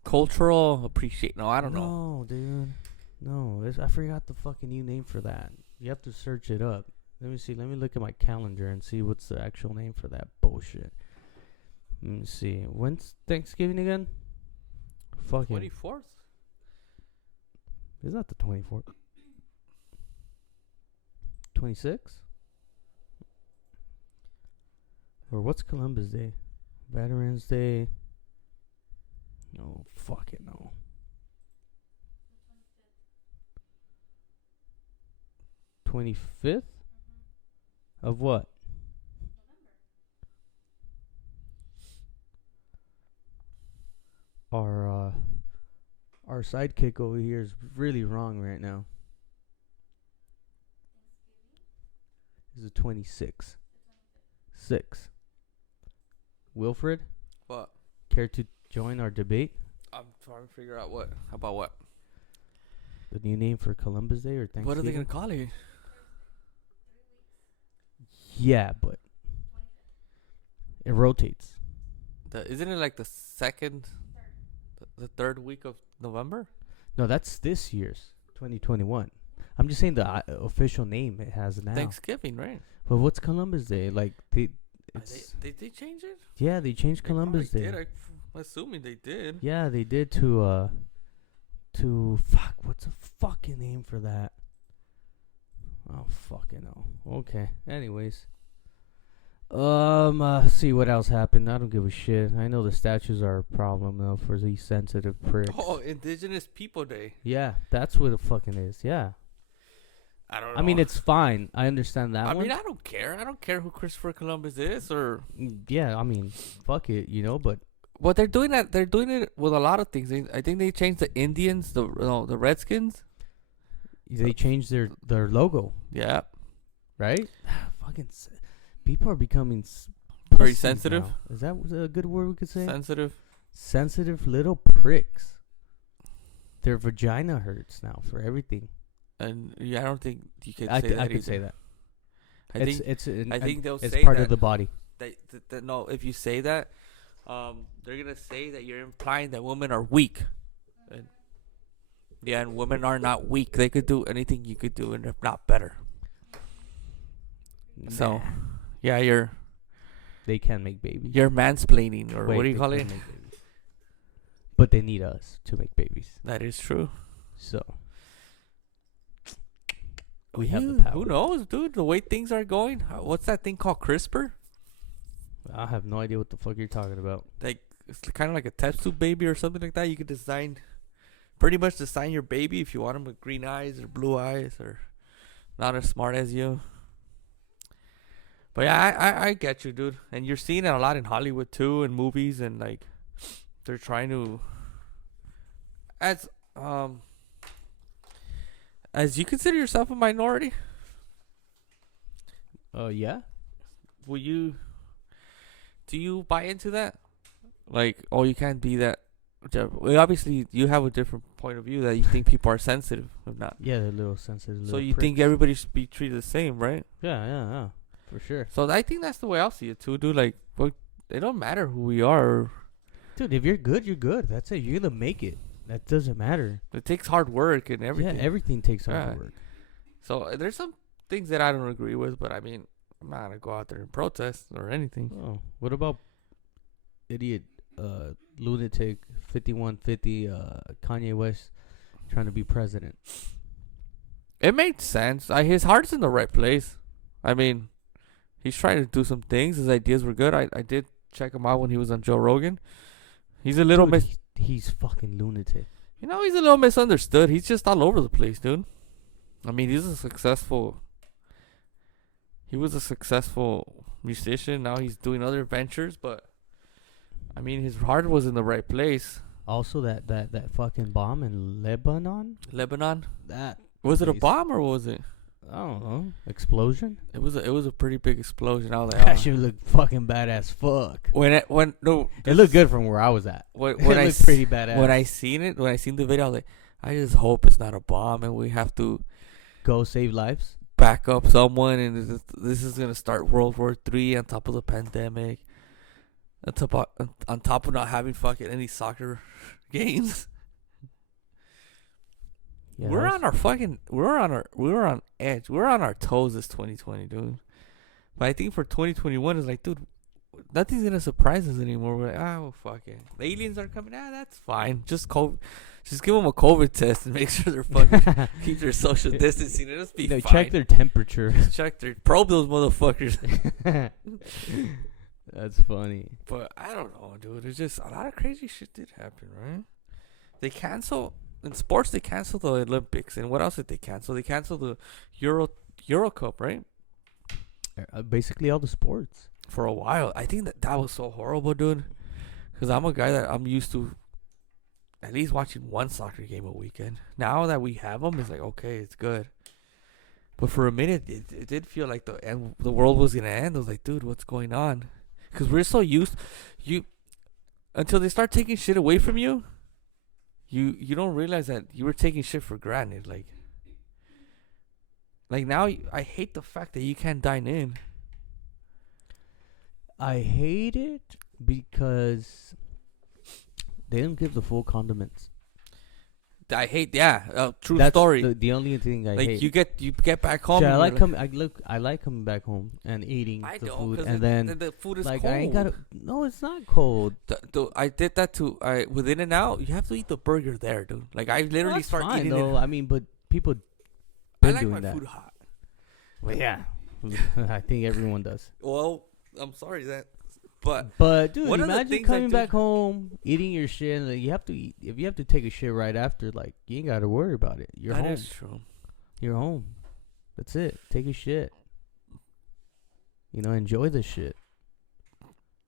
cultural appreciation. No, I don't know. No, dude. No, I forgot the fucking new name for that. You have to search it up. Let me see. Let me look at my calendar and see what's the actual name for that bullshit. Let me see. When's Thanksgiving again? Fucking 24th. Is that the 24th? 26? Or what's Columbus Day? Veterans Day. No, fuck it, no. 25th? Of what? Our sidekick over here is really wrong right now. It's the 26th. 6. Wilfred, What? care to join our debate? I'm trying to figure out what about what. The new name for Columbus Day or Thanksgiving? What are they gonna call it? Yeah, but it rotates. Isn't it like the second, the third week of November? No, that's this year's 2021. I'm just saying the official name it has now. Thanksgiving, right? But what's Columbus Day? Like Did they change it? yeah, they changed Columbus Day. I'm assuming they did. Yeah, they did to fuck. What's a fucking name for that? Oh fucking hell. Okay. Anyways. See what else happened. I don't give a shit. I know the statues are a problem though for these sensitive pricks. Oh, Indigenous People Day. Yeah, that's what it fucking is. Yeah. I don't know. I mean, it's fine. I understand that. I mean, I don't care. I don't care who Christopher Columbus is or. Yeah, I mean, fuck it, but. Well, they're doing that. They're doing it with a lot of things. I think they changed the Indians, the Redskins. They changed their logo. Yeah. Right. Fucking. People are becoming very sensitive. Now. Is that a good word we could say? Sensitive little pricks. Their vagina hurts now for everything. And yeah, I don't think you can I say that. I could say that. I think they'll it's say part that of the body. No, if you say that, they're gonna say that you're implying that women are weak. And women are not weak. They could do anything you could do, and if not better. Nah. So, yeah, they can make babies. You're mansplaining, or what do you call it? But they need us to make babies. That is true. So. We have the power. Who knows, dude? The way things are going. What's that thing called? CRISPR? I have no idea what the fuck you're talking about. Like, it's kind of like a test tube baby or something like that. You could pretty much design your baby if you want them with green eyes or blue eyes or not as smart as you. But yeah, I get you, dude. And you're seeing it a lot in Hollywood too, in movies, and like they're trying to as you consider yourself a minority? Yeah. Do you buy into that? Like, oh, you can't be that. Well, obviously, you have a different point of view that you think people are sensitive or not. Yeah, they're a little sensitive. So you think everybody should be treated the same, right? Yeah, for sure. So I think that's the way I'll see it too, dude. Like, well, it don't matter who we are. Dude, if you're good, you're good. That's it. You're gonna make it. That doesn't matter. It takes hard work and everything. Yeah, everything takes hard work. So there's some things that I don't agree with, but I mean, I'm not gonna go out there and protest or anything. Oh, what about idiot, lunatic, 5150, Kanye West trying to be president? It made sense. His heart's in the right place. I mean, he's trying to do some things. His ideas were good. I did check him out when he was on Joe Rogan. He's a little he's fucking lunatic. He's a little misunderstood. He's just all over the place, dude. I mean, he was a successful musician. Now he's doing other ventures, but I mean, his heart was in the right place. Also, that fucking bomb in Lebanon. That was it a bomb or was it? I don't know. Explosion. It was a pretty big explosion. I was like, that shit looked fucking badass. Fuck. It looked good from where I was at. When it looked pretty badass. When I seen the video, I was like, I just hope it's not a bomb and we have to go save lives, back up someone, and this is gonna start World War III on top of the pandemic, on top of not having fucking any soccer games. Yeah, we're on edge. We're on our toes this 2020, dude. But I think for 2021 it's like, dude, nothing's gonna surprise us anymore. We're like, oh fuck it, the aliens are coming. That's fine. Just give them a COVID test and make sure they're fucking keep their social distancing. It'll just be fine. Check their temperature. Probe those motherfuckers. That's funny. But I don't know, dude. It's just a lot of crazy shit did happen, right? In sports, they canceled the Olympics. And what else did they cancel? They canceled the Euro Cup, right? Basically all the sports. For a while. I think that was so horrible, dude. Because I'm a guy that I'm used to at least watching one soccer game a weekend. Now that we have them, it's like, okay, it's good. But for a minute, it did feel like the world was going to end. I was like, dude, what's going on? Because we're so used. Until they start taking shit away from you, you don't realize that you were taking shit for granted. Like now, I hate the fact that you can't dine in. I hate it, Because they don't give the full condiments. I hate. True That's story. the only thing I Like hate. you get back home. Shit, and I like coming back home and eating I the don't, food, 'cause and then the food is like cold. I ain't gotta. No, it's not cold. I did that too. With In-N-Out, you have to eat the burger there, dude. Like I literally That's start fine, eating though. it. I mean, but people I been like doing my that. food hot. Well, yeah, I think everyone does. Well, I'm sorry that, but Dude, one of the imagine things I coming do- back home, eating your shit, and you have to eat. If you have to take a shit right after, like you ain't gotta worry about it. You're that home. is true. You're home. That's it. Take a shit. Enjoy the shit.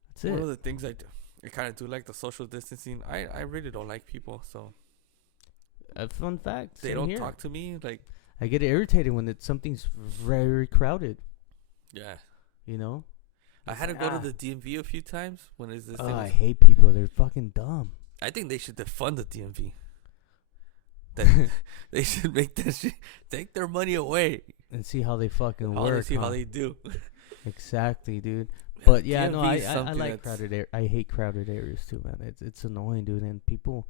That's One it. of the things I do, I kind of do like the social distancing. I really don't like people, so A fun fact. they same don't here. talk to me. Like, I get irritated when something's very crowded. yeah, I I had to go to the DMV a few times when is this? Oh, thing I was- hate people. They're fucking dumb. I think they should defund the DMV. That they should make that shit, take their money away. And see how they fucking How work. they see how huh? they do. Exactly, dude. But yeah, no, DMV is I something like that's- crowded. I hate crowded areas too, man. It's annoying, dude. And people,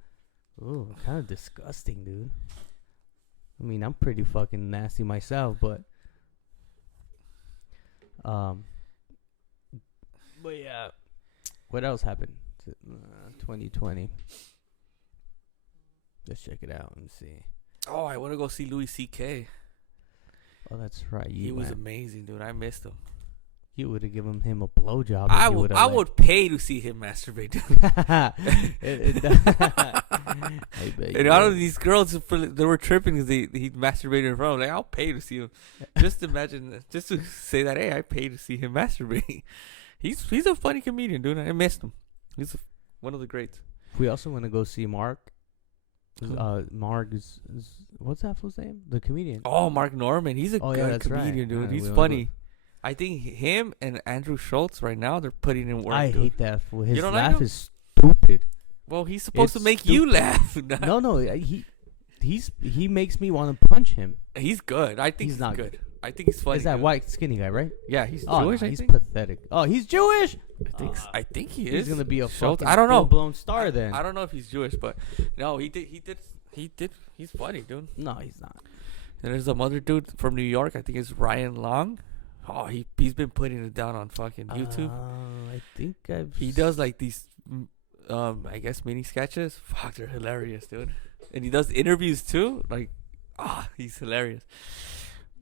kind of disgusting, dude. I mean, I'm pretty fucking nasty myself, but yeah. What else happened? 2020. Let's check it out and see. Oh, I want to go see Louis C.K. Oh, that's right. He was man. amazing, dude. I missed him. You would have given him a blowjob. I would pay to see him masturbate, dude. I bet And all of these girls, they were tripping because he masturbated in front of them. Like, I'll pay to see him. Just imagine, just to say that, hey, I pay to see him masturbate. He's a funny comedian, dude. I missed him. He's one of the greats. We also want to go see Mark. Who? Mark is what's that fool's name? The comedian. Oh, Mark Norman. He's a Oh, yeah, good that's right. comedian, dude. Yeah, He's we wanna funny. I think him and Andrew Schultz right now, they're putting in work. I dude. hate that fool. His don't like laugh him? is stupid. Well, he's supposed to It's make you stupid. laugh. No, he makes me want to punch him. He's good. I think He's he's not good. I think he's funny. Is that dude. white skinny guy, right? Yeah, he's Oh, Jewish. no, I he's think. pathetic. Oh, he's Jewish. I think he is. He's gonna be a Schultz. fucking I don't know. full-blown star then. I don't know if he's Jewish, but no, he did. He's funny, dude. No, he's not. And there's some other dude from New York. I think it's Ryan Long. Oh, he's been putting it down on fucking YouTube. I think He does like these, I guess mini sketches. Fuck, they're hilarious, dude. And he does interviews too. Like, he's hilarious.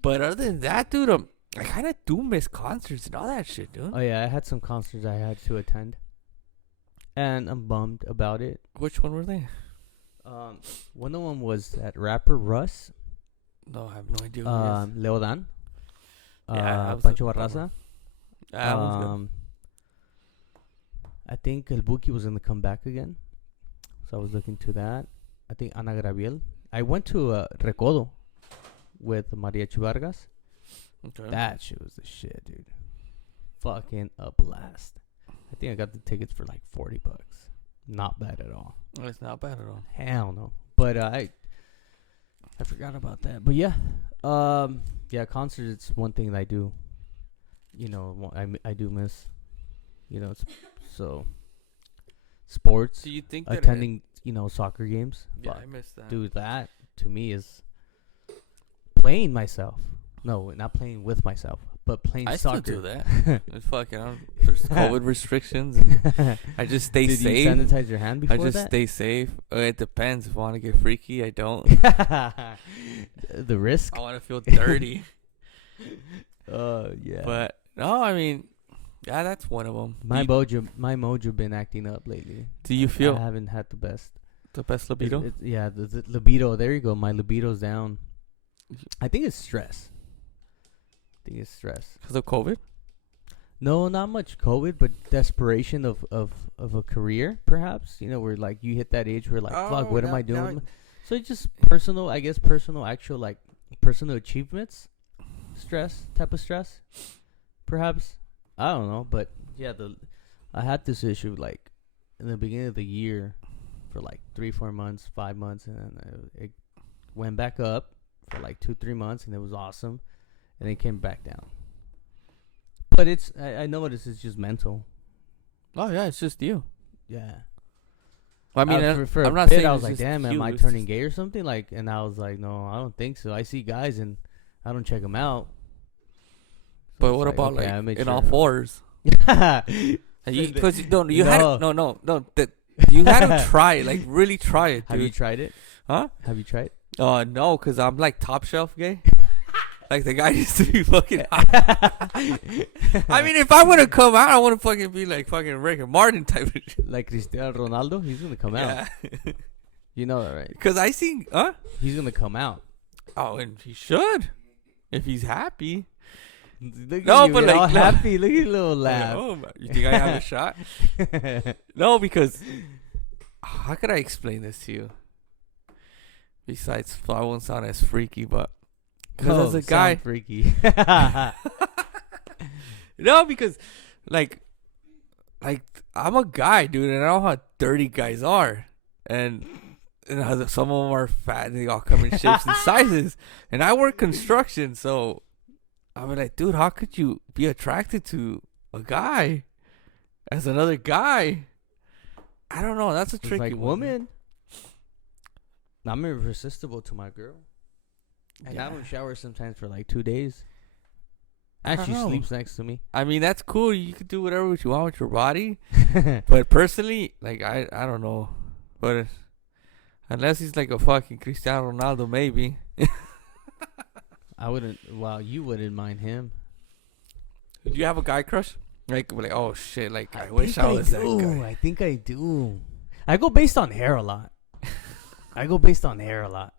But other than that, dude, I kind of do miss concerts and all that shit, dude. Oh yeah, I had some concerts I had to attend, and I'm bummed about it. Which one were they? One of them was that rapper Russ, No, I have no idea. Who he is. Leodan, Yeah, that was Pancho a bummer. Barraza. That was good. I think El Buki was gonna come back again, so I was looking to that. I think Ana Gabriel. I went to Recodo with Maria Vargas. Okay. That shit was the shit, dude. Fucking a blast. I think I got the tickets for like $40. Not bad at all. It's not bad at all. Hell no. But I forgot about that. But yeah, concerts. It's one thing that I do. I do miss. So sports, Do you think that attending, soccer games. Yeah, Fuck. I missed that. Dude, that to me is playing myself. No, not playing with myself, but playing I soccer. still do that. It's fucking. There's COVID restrictions. And I just stay Did safe. you sanitize your hand I before just that? stay safe. It depends. If I want to get freaky, I don't. The risk. I want to feel dirty. Yeah. But no, I mean, yeah, that's one of them. my mojo been acting up lately. Do you feel I haven't had the best. the best libido? The libido. There you go. My libido's down. I think it's stress. Because of COVID? No, not much COVID, but desperation of a career, perhaps. Where like you hit that age where like, fuck, what am I doing? with So it's just personal, actual like personal achievements, type of stress, perhaps. I don't know, but yeah, I had this issue like in the beginning of the year for like 3-4 months, 5 months, and then it went back up for like 2-3 months, and it was awesome, and it came back down. But I know it's just mental. Oh yeah, it's just you. Yeah. I mean, for I'm a not bit, saying I it's was like, just damn, am you, I it's turning just- gay or something? Like, and I was like, no, I don't think so. I see guys and I don't check them out. So But it's what about okay, like I made in sure. all fours? Because you don't. You No. had no. That you had to try it, like really try it, Have you dude. tried it? Huh? Have you tried? No, because I'm like top shelf gay. Like the guy used to be fucking hot. I mean, if I want to come out, I want to fucking be like fucking Rick and Martin type of shit. Like Cristiano Ronaldo, he's gonna come out. Yeah. You know that, right? Because I seen, He's gonna come out. Oh, and he should, if he's happy. Look No, at you, but you're all like, no. happy. Look at your little laugh. Oh, you think I have a shot? No, because how could I explain this to you? Besides, I won't sound as freaky, but because as a guy, sound freaky. no, because like I'm a guy, dude, and I know how dirty guys are, and how some of them are fat, and they all come in shapes and sizes, and I work construction, so I'm like, dude, how could you be attracted to a guy as another guy? I don't know. That's a It's tricky like one. woman. I'm irresistible to my girl. And I Yeah. don't shower sometimes for like 2 days. I And don't she know. sleeps next to me. I mean, that's cool. You can do whatever you want with your body. But personally, like, I don't know. But unless he's like a fucking Cristiano Ronaldo, maybe. I wouldn't. Well, you wouldn't mind him. Do you have a guy crush? Like, oh shit! Like, I wish I was that guy. I think I do. I go based on hair a lot. I go based on hair a lot.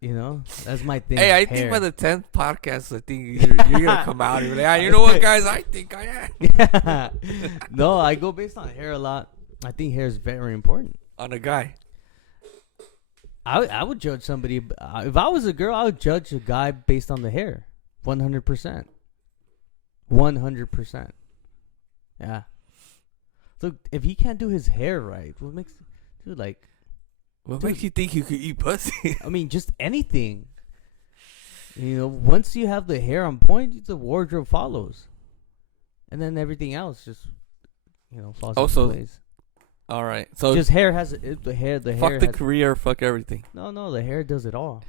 You know, that's my thing. Hey, I think by the 10th podcast, I think you're gonna come out and be like, ah, you know what, guys? I think I am. Yeah. No, I go based on hair a lot. I think hair is very important. On a guy. I would judge somebody if I was a girl. I would judge a guy based on the hair, 100%. 100%. Yeah. Look, if he can't do his hair right, what makes, dude, like, What Dude. makes you think you could eat pussy? I mean, just anything. You know, once you have the hair on point, the wardrobe follows, and then everything else just, falls Also, into place. All right. So Just hair has the hair. The fuck hair the has, career, fuck everything. no, the hair does it all.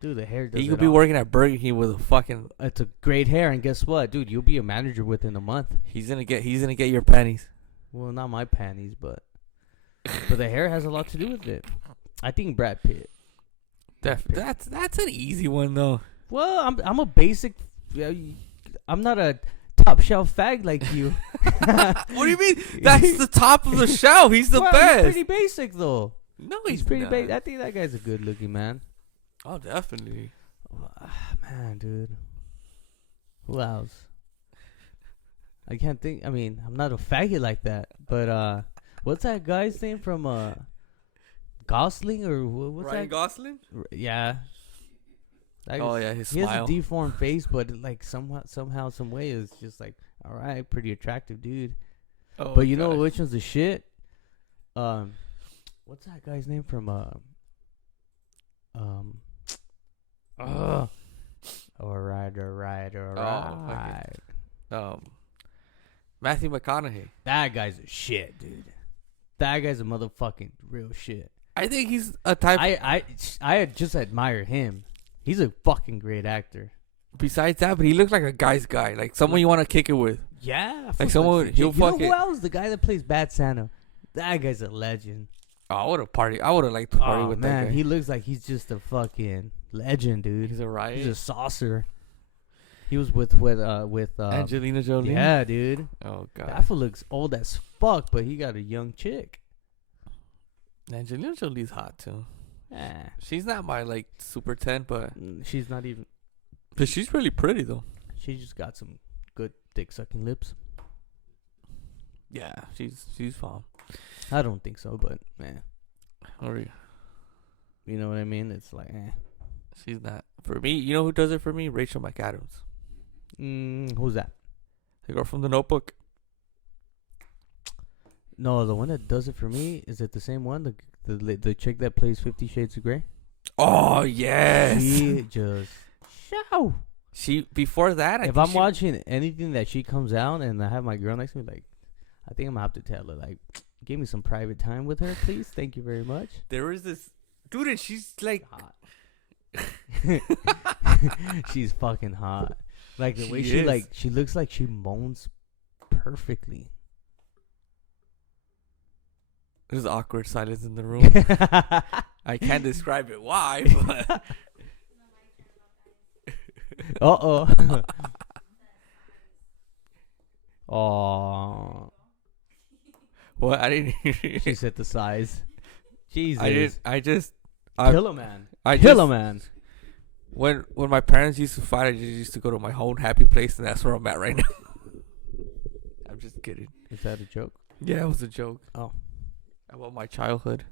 Dude, the hair does You it could be all. working at Burger King with a fucking. It's a great hair, and guess what, dude? You'll be a manager within a month. He's gonna get your panties. Well, not my panties, but the hair has a lot to do with it. I think Brad Pitt. That's an easy one though. Well, I'm a basic. I'm not a top shelf fag like you. What do you mean? That's the top of the shelf. He's the Well, best. He's pretty basic though. No, He's he's pretty not. basic. I think that guy's a good looking man. Oh, definitely. Man, dude. Who else? I can't think. I mean, I'm not a faggot like that. But what's that guy's name from Gosling or what's Ryan that? Gosling? Yeah. That Oh is- yeah, his He smile. has a deformed face, but like somehow, some way, it's just like, all right, pretty attractive dude. Oh, But you know God. which one's the shit? What's that guy's name from all right. fucking- Matthew McConaughey. That guy's a shit, dude. That guy's a motherfucking real shit. I think he's a type. I just admire him. He's a fucking great actor. Besides that, but he looks like a guy's guy, like someone you want to kick it with. Yeah, Like fuck, someone- legit. he'll You know fuck who it. else? The guy that plays Bad Santa. That guy's a legend. Oh, I would have party. I would have liked to party Oh with man, that guy. he looks like he's just a fucking legend, dude. He's a riot. He's a saucer. He was with Angelina Jolie. yeah, dude. Oh That god. fool looks old as fuck, but he got a young chick. Angelina Jolie's hot too. Eh, She's not my like super 10, but she's not even. she's really pretty though. She just got some good dick sucking lips. Yeah, she's fine. I don't think so, but man, Or you know what I mean. It's like, she's not for me. You know who does it for me? Rachel McAdams, who's that? the girl from The Notebook. No, the one that does it for me, is it the same one? The chick that plays 50 Shades of Grey? Oh yes. She just show. She before that. If I'm watching anything that she comes out and I have my girl next to me, like, I think I'm gonna have to tell her, like, give me some private time with her, please. Thank you very much. There is this dude, and she's like, Hot. She's fucking hot. Like the way she looks like she moans perfectly. there's awkward silence in the room. I can't describe it why, but Uh-oh. Oh. what I didn't hear She you. said the size. Jesus. I just Kill a man. I Kill just a man. when my parents used to fight, I just used to go to my own happy place, and that's where I'm at right now. I'm just kidding. Is that a joke? Yeah, it was a joke. Oh. About my childhood.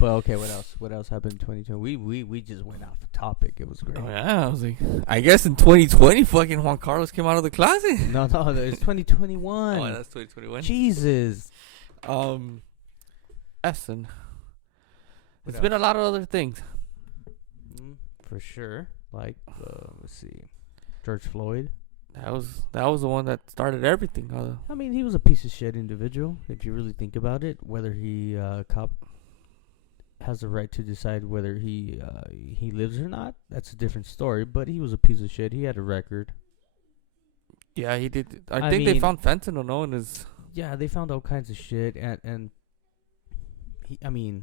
But okay, what else? What else happened in 2020? We just went off topic. It was great. Oh yeah, I was like, I guess in 2020, fucking Juan Carlos came out of the closet. No, it's 2021. Oh, that's 2021. Jesus. Essen. What It's been a lot of other things. For sure. Like, let's see, George Floyd. That was the one that started everything. I mean, he was a piece of shit individual. If you really think about it, whether he cop has the right to decide whether he lives or not, that's a different story. But he was a piece of shit. He had a record. Yeah, he did. I I think they mean- found fentanyl. No one is. Yeah, they found all kinds of shit, and he, I mean,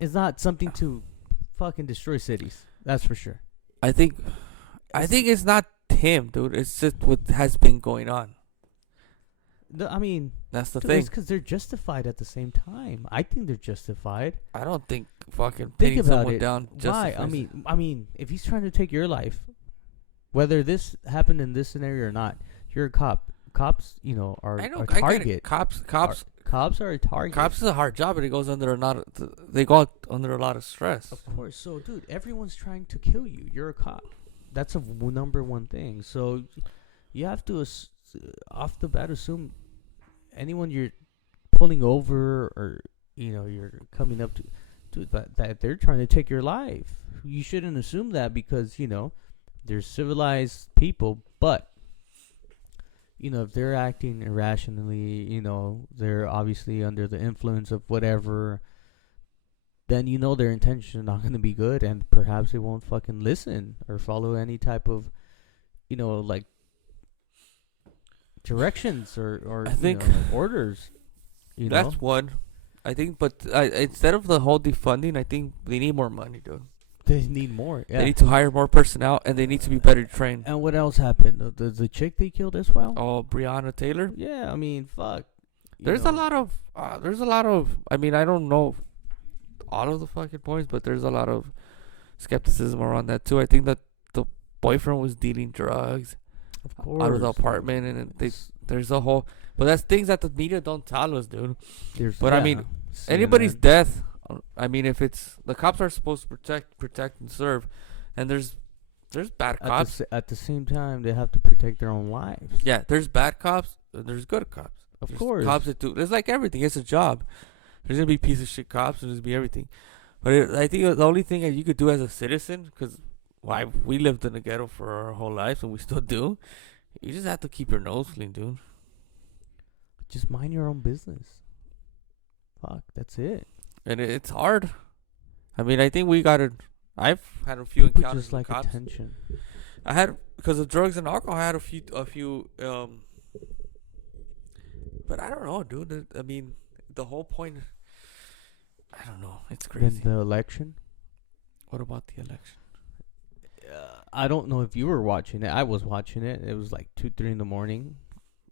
it's not something to fucking destroy cities. That's for sure. I think it's not him, dude. It's just what has been going on. I mean, That's the dude, thing. it's because they're justified at the same time. I think they're justified. I don't think fucking Think pinning about someone it. down. Why? justifies I mean, if he's trying to take your life, whether this happened in this scenario or not, you're a cop. Cops, are I know. a I get target. it. Cops Cops are a target. Cops is a hard job, and it goes under they go under a lot of stress. Of course. So, dude, everyone's trying to kill you. You're a cop. That's a number one thing. So, you have to, off the bat, assume anyone you're pulling over or, you're coming up to, dude, that they're trying to take your life. You shouldn't assume that because, they're civilized people, but if they're acting irrationally, they're obviously under the influence of whatever, then their intentions are not going to be good, and perhaps they won't fucking listen or follow any type of, like, directions or I think orders. That's one. I think, but instead of the whole defunding, I think they need more money, dude. They need more. Yeah. They need to hire more personnel, and they need to be better trained. And what else happened? The chick they killed as well? Oh, Breonna Taylor. Yeah, I mean, fuck. There's a lot of. I mean, I don't know all of the fucking points, but there's a lot of skepticism around that too. I think that the boyfriend was dealing drugs Of course. out of the apartment, and there's a whole. But that's things that the media don't tell us, dude. But I mean, anybody's CNN. death. I mean, if it's the cops are supposed to protect, and serve, and there's bad cops. At the same time, they have to protect their own lives. Yeah, there's bad cops. And there's good cops. Of There's course. cops that do. It's like everything. It's a job. There's gonna be piece of shit cops. There's gonna be everything. But I think the only thing that you could do as a citizen, because we lived in the ghetto for our whole lives and we still do, you just have to keep your nose clean, dude. Just mind your own business. Fuck, that's it. And it's hard. I mean, I think I've had a few People encounters just with like cops. attention. I had, because of drugs and alcohol, I had a few. But I don't know, dude. I mean, the whole point. I don't know. It's crazy. Then the election. What about the election? I don't know if you were watching it. I was watching it. It was like 2-3 in the morning,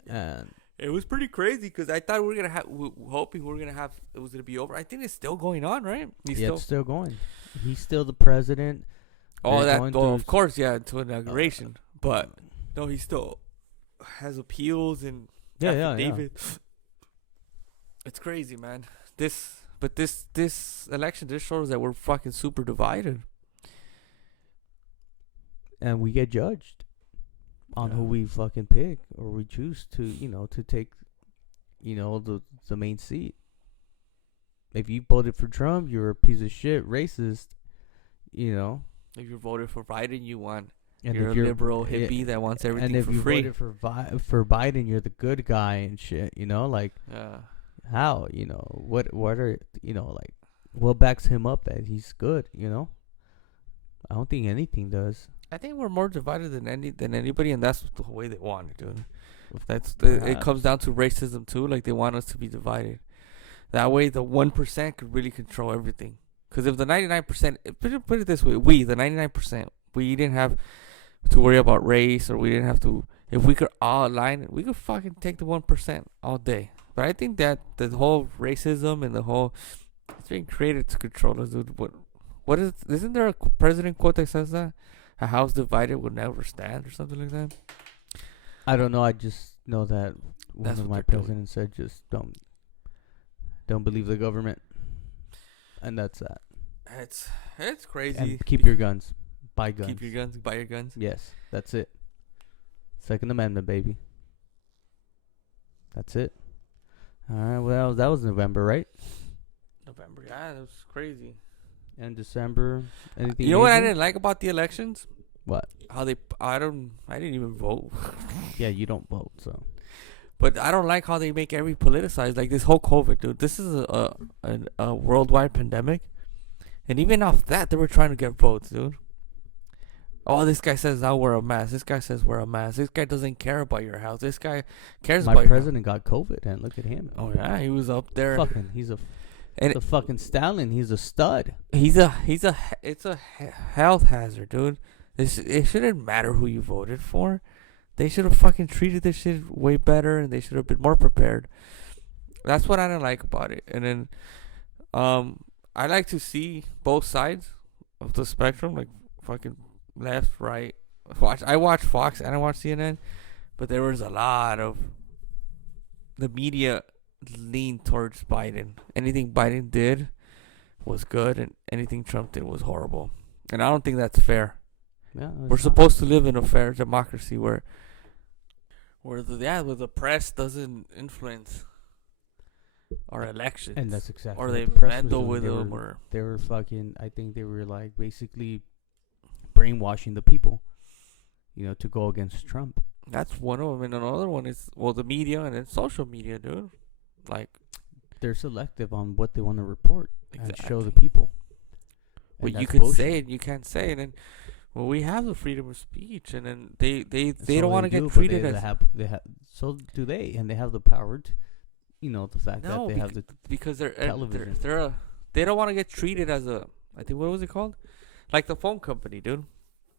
and It was pretty crazy because I thought we were gonna have, hoping we were gonna have, it was gonna be over. I think it's still going on, right? it's still going. He's still the president. Oh, They're that. going Oh, through of course, yeah, to inauguration. But no, he still has appeals and Yeah. affidavits. It's crazy, man. This election just shows that we're fucking super divided. And we get judged on who Yeah. we fucking pick or we choose to, to take, the main seat. If you voted for Trump, you're a piece of shit, racist, If you voted for Biden, you won. And you're a if liberal yeah, hippie that wants everything and if for you free. voted for Biden, you're the good guy and shit. You know, like Yeah. how? You know what are like what backs him up that he's good? You know, I don't think anything does. I think we're more divided than anybody, and that's the way they want it, dude. It Perhaps. comes down to racism too. Like they want us to be divided. That way, the 1% could really control everything. Because if the 99%, put it this way, we the 99%, we didn't have to worry about race, or we didn't have to. If we could all align, we could fucking take the 1% all day. But I think that the whole racism and the whole it's being created to control us, dude. What is? Isn't there a president quote that says that a house divided will never stand, or something like that? I don't know. I just know that one That's of what my they're doing. presidents said, just don't believe the government, and that's that. It's crazy. And keep your guns. Buy guns. Keep your guns. Buy your guns. Yes, that's it. Second Amendment, baby. That's it. All right. Well, that was November, right? November. Yeah, it was crazy. And December. Anything? You know what I major? didn't like about the elections? What? How I didn't even vote. Yeah, you don't vote, so. But I don't like how they make every politicized. Like this whole COVID, dude. This is a worldwide pandemic, and even off that, they were trying to get votes, dude. Oh, this guy says now wear a mask. This guy says wear a mask. This guy doesn't care about your health. This guy cares My about your president got COVID, and look at him. health. Oh yeah, he was up there. Fucking, he's And a fucking stallion. He's a stud. it's a health hazard, dude. It shouldn't matter who you voted for. They should have fucking treated this shit way better, and they should have been more prepared. That's what I don't like about it. And then, I like to see both sides of the spectrum, like fucking left, right. I watch Fox and I watch CNN, but there was a lot of the media leaned towards Biden. Anything Biden did was good, and anything Trump did was horrible. And I don't think that's fair. Yeah, We're supposed to live in a fair democracy where the press doesn't influence our elections. And that's exactly. Or what they the press was meddle doing. with They them, were- or They were fucking. I think they were like basically brainwashing the people. To go against Trump. that's one of them. And another one is the media and then social media, dude. Like They're selective on what they want to report and show the exactly. people. What And you that's can bullshit. say and you can't say, and then we have the freedom of speech, and then they So don't want to do, get but treated they as have so do they, and they have the power to, the fact No, that they have the because television. they don't want to get treated as a, I think, what was it called? Like the phone company, dude.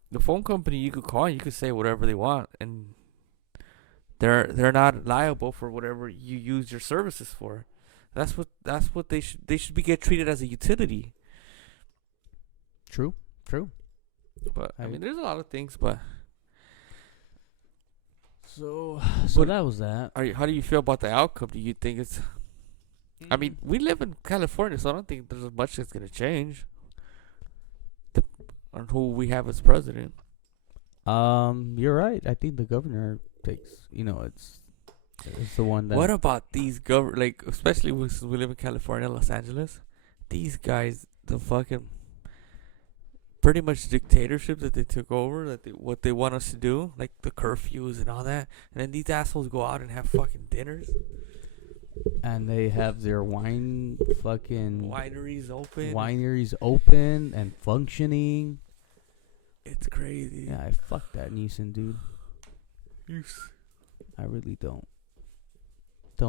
The phone company, you could call and you could say whatever they want, and they're not liable for whatever you use your services for. That's what they should be get treated as a utility. True. But I mean, there's a lot of things. But So But- that was that. how do you feel about the outcome? Do you think it's? I mean, we live in California, so I don't think there's much that's gonna change. On who we have as president. You're right. I think the governor takes. It's the one that. What about these especially since we live in California, Los Angeles? These guys, the fucking pretty much dictatorship that they took over, what they want us to do, like the curfews and all that, and then these assholes go out and have fucking dinners, And they have their wineries open and functioning. It's crazy. Yeah, I fuck that Neeson dude. I really don't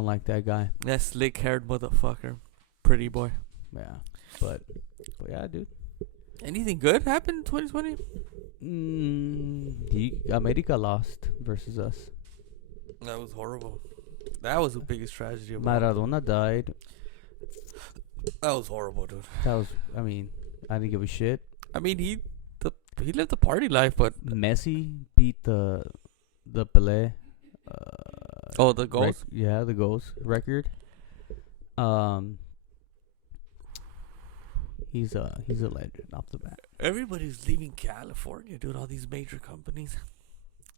like that guy. That slick-haired motherfucker, pretty boy. Yeah, but yeah, dude. Anything good happened in 2020? America lost versus us. That was horrible. That was the biggest tragedy of all. Maradona died. That was horrible, dude. I didn't give a shit. I mean, he lived the party life, but Messi beat the Pelé. the goals. The goals record. He's a legend off the bat. Everybody's leaving California, dude. All these major companies.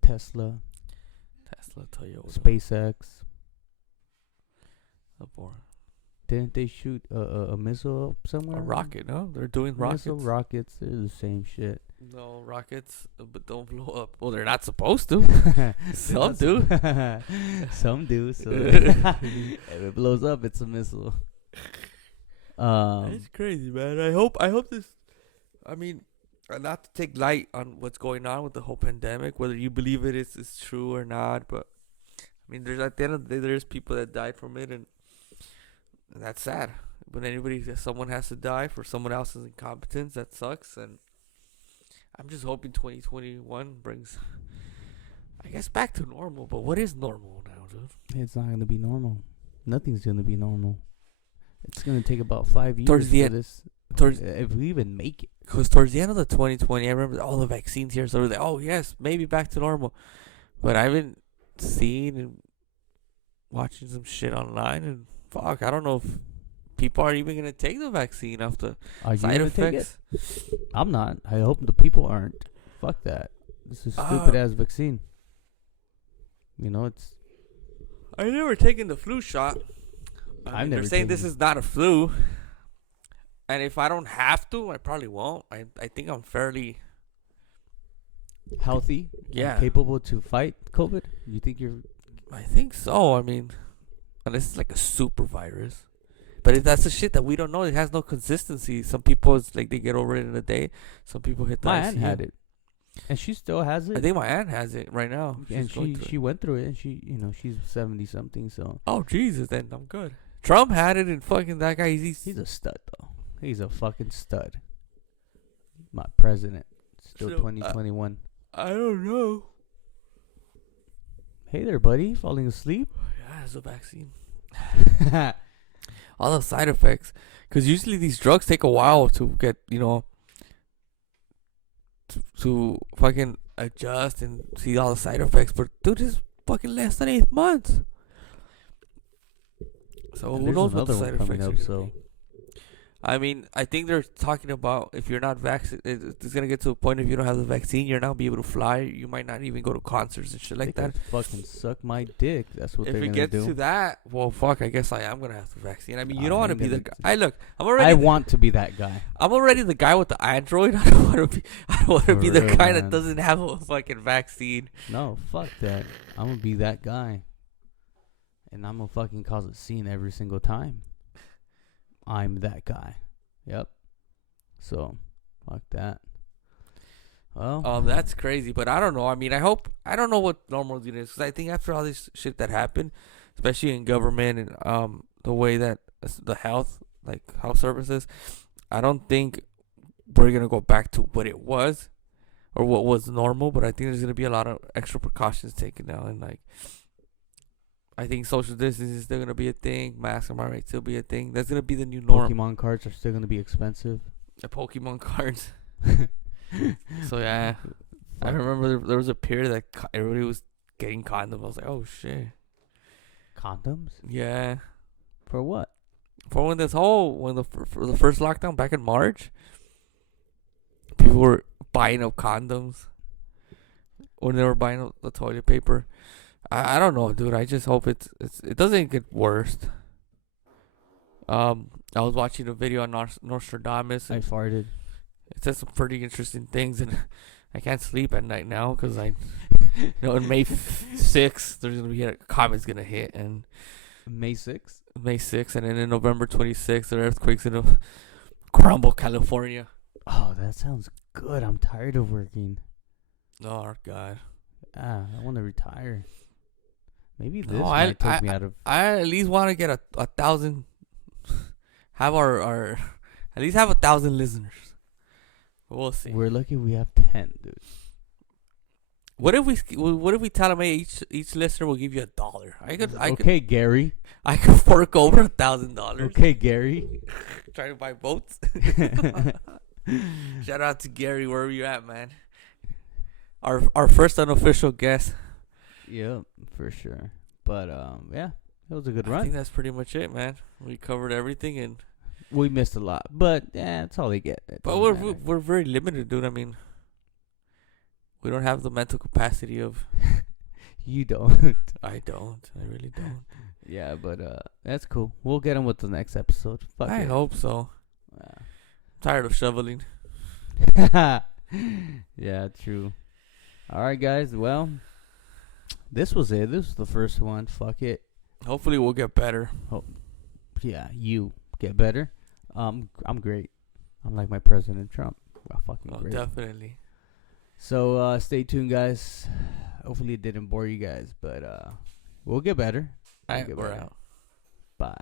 Tesla, Toyota, SpaceX. boy. Didn't they shoot a missile up somewhere? A rocket, no? They're doing rockets. Missile rockets. They're the same shit. No rockets, but don't blow up. Well, they're not supposed to. Some do. Some do. So if it blows up, it's a missile. It's crazy, man. I hope this. I mean, not to take light on what's going on with the whole pandemic, whether you believe it is true or not, but I mean, there's at the end of the day, there's people that died from it, and that's sad. When someone has to die for someone else's incompetence, that sucks. And I'm just hoping 2021 brings, I guess, back to normal. But what is normal now, dude? It's not gonna be normal. Nothing's gonna be normal. It's gonna take about 5 years Towards the for end- this. Towards If we even make it. Because towards the end of the 2020, I remember all the vaccines here. So we're like, oh, yes, maybe back to normal. But I've been seeing and watching some shit online. And fuck, I don't know if people are even going to take the vaccine after Are you side gonna take effects. it? I'm not. I hope the people aren't. Fuck that. This is stupid ass vaccine. You know, it's. I've never taken the flu shot. I've They're never saying this taken- is not a flu. And if I don't have to, I probably won't. I think I'm fairly. Healthy. Yeah. And capable to fight COVID. You think you're? I think so. I mean, unless it's like a super virus. But that's the shit that we don't know. It has no consistency. Some people, it's like they get over it in a day. Some people hit the My aunt ICU. had it, and she still has it. I think my aunt has it right now. and She's going she through she it. went through it, and she's 70 something. So Oh, Jesus, then I'm good. Trump had it, and fucking that guy, he's a stud though. He's a fucking stud. My president. Still So, 2021. I don't know. Hey there, buddy. Falling asleep? Yeah, it's a vaccine. All the side effects. Because usually these drugs take a while to get, to fucking adjust and see all the side effects. But dude, it's fucking less than 8 months. So And who there's knows what the another side one coming effects up, are gonna so- be. I mean, I think they're talking about if you're not vaccinated, it's gonna get to a point if you don't have the vaccine, you're not be able to fly. You might not even go to concerts and shit like They that. could fucking suck my dick. That's what If they're it gonna gets do. to that, well, fuck. I guess I am gonna have the vaccine. I mean, you I don't want to ain't be the gonna guy. Look, I'm already. I want to be that guy. I'm already the guy with the Android. I don't want to be. I don't want to For be the real, guy man. that doesn't have a fucking vaccine. No, fuck that. I'm gonna be that guy. And I'm gonna fucking cause a scene every single time. I'm that guy. Yep. So, fuck that. Well, That's crazy, but I don't know. I mean, I don't know what normal is. Because I think after all this shit that happened, especially in government and the way that the health services, I don't think we're gonna go back to what it was or what was normal. But I think there's gonna be a lot of extra precautions taken now, and I think social distancing is still gonna be a thing. Masks might still be a thing. That's gonna be the new norm. Pokemon cards are still gonna be expensive. The Pokemon cards. So yeah, I remember there was a period that everybody was getting condoms. I was like, oh shit. Condoms? Yeah. For what? For when for the first lockdown back in March, people were buying up condoms. Or they were buying up the toilet paper. I don't know, dude. I just hope it doesn't get worse. I was watching a video on Nostradamus. I And farted. it says some pretty interesting things, and I can't sleep at night now because on May 6th, there's gonna be a comet's gonna hit, and May 6th? May 6th, and then in November 26th, the earthquake's gonna crumble California. Oh, that sounds good. I'm tired of working. Oh God. I want to retire. Maybe this No, might take me out of. I at least want to get a 1,000. Have our at least have 1,000 listeners. We'll see. We're lucky we have 10, dude. What if we tell them, hey, each listener will give you $1? Okay, Gary. I could fork over $1,000. Okay, Gary. Try to buy boats. Shout out to Gary, wherever you at, man. Our first unofficial guest. Yep, for sure. But yeah, it was a good I run. think that's pretty much it, man. We covered everything, and We missed a lot, but yeah, that's all they get. It but doesn't we're matter. we're very limited, dude. I mean, we don't have the mental capacity of. You don't. I don't. I really don't. Yeah, but that's cool. We'll get him with the next episode. Fuck I it. hope so. Yeah. Tired of shoveling. Yeah, true. All right, guys. Well, this was it. This was the first one. Fuck it. Hopefully, we'll get better. Yeah, you get better. I'm great. I'm like my President Trump. I'm fucking great. Definitely. So stay tuned, guys. Hopefully it didn't bore you guys, but we'll get better. All right, we're out. Bye.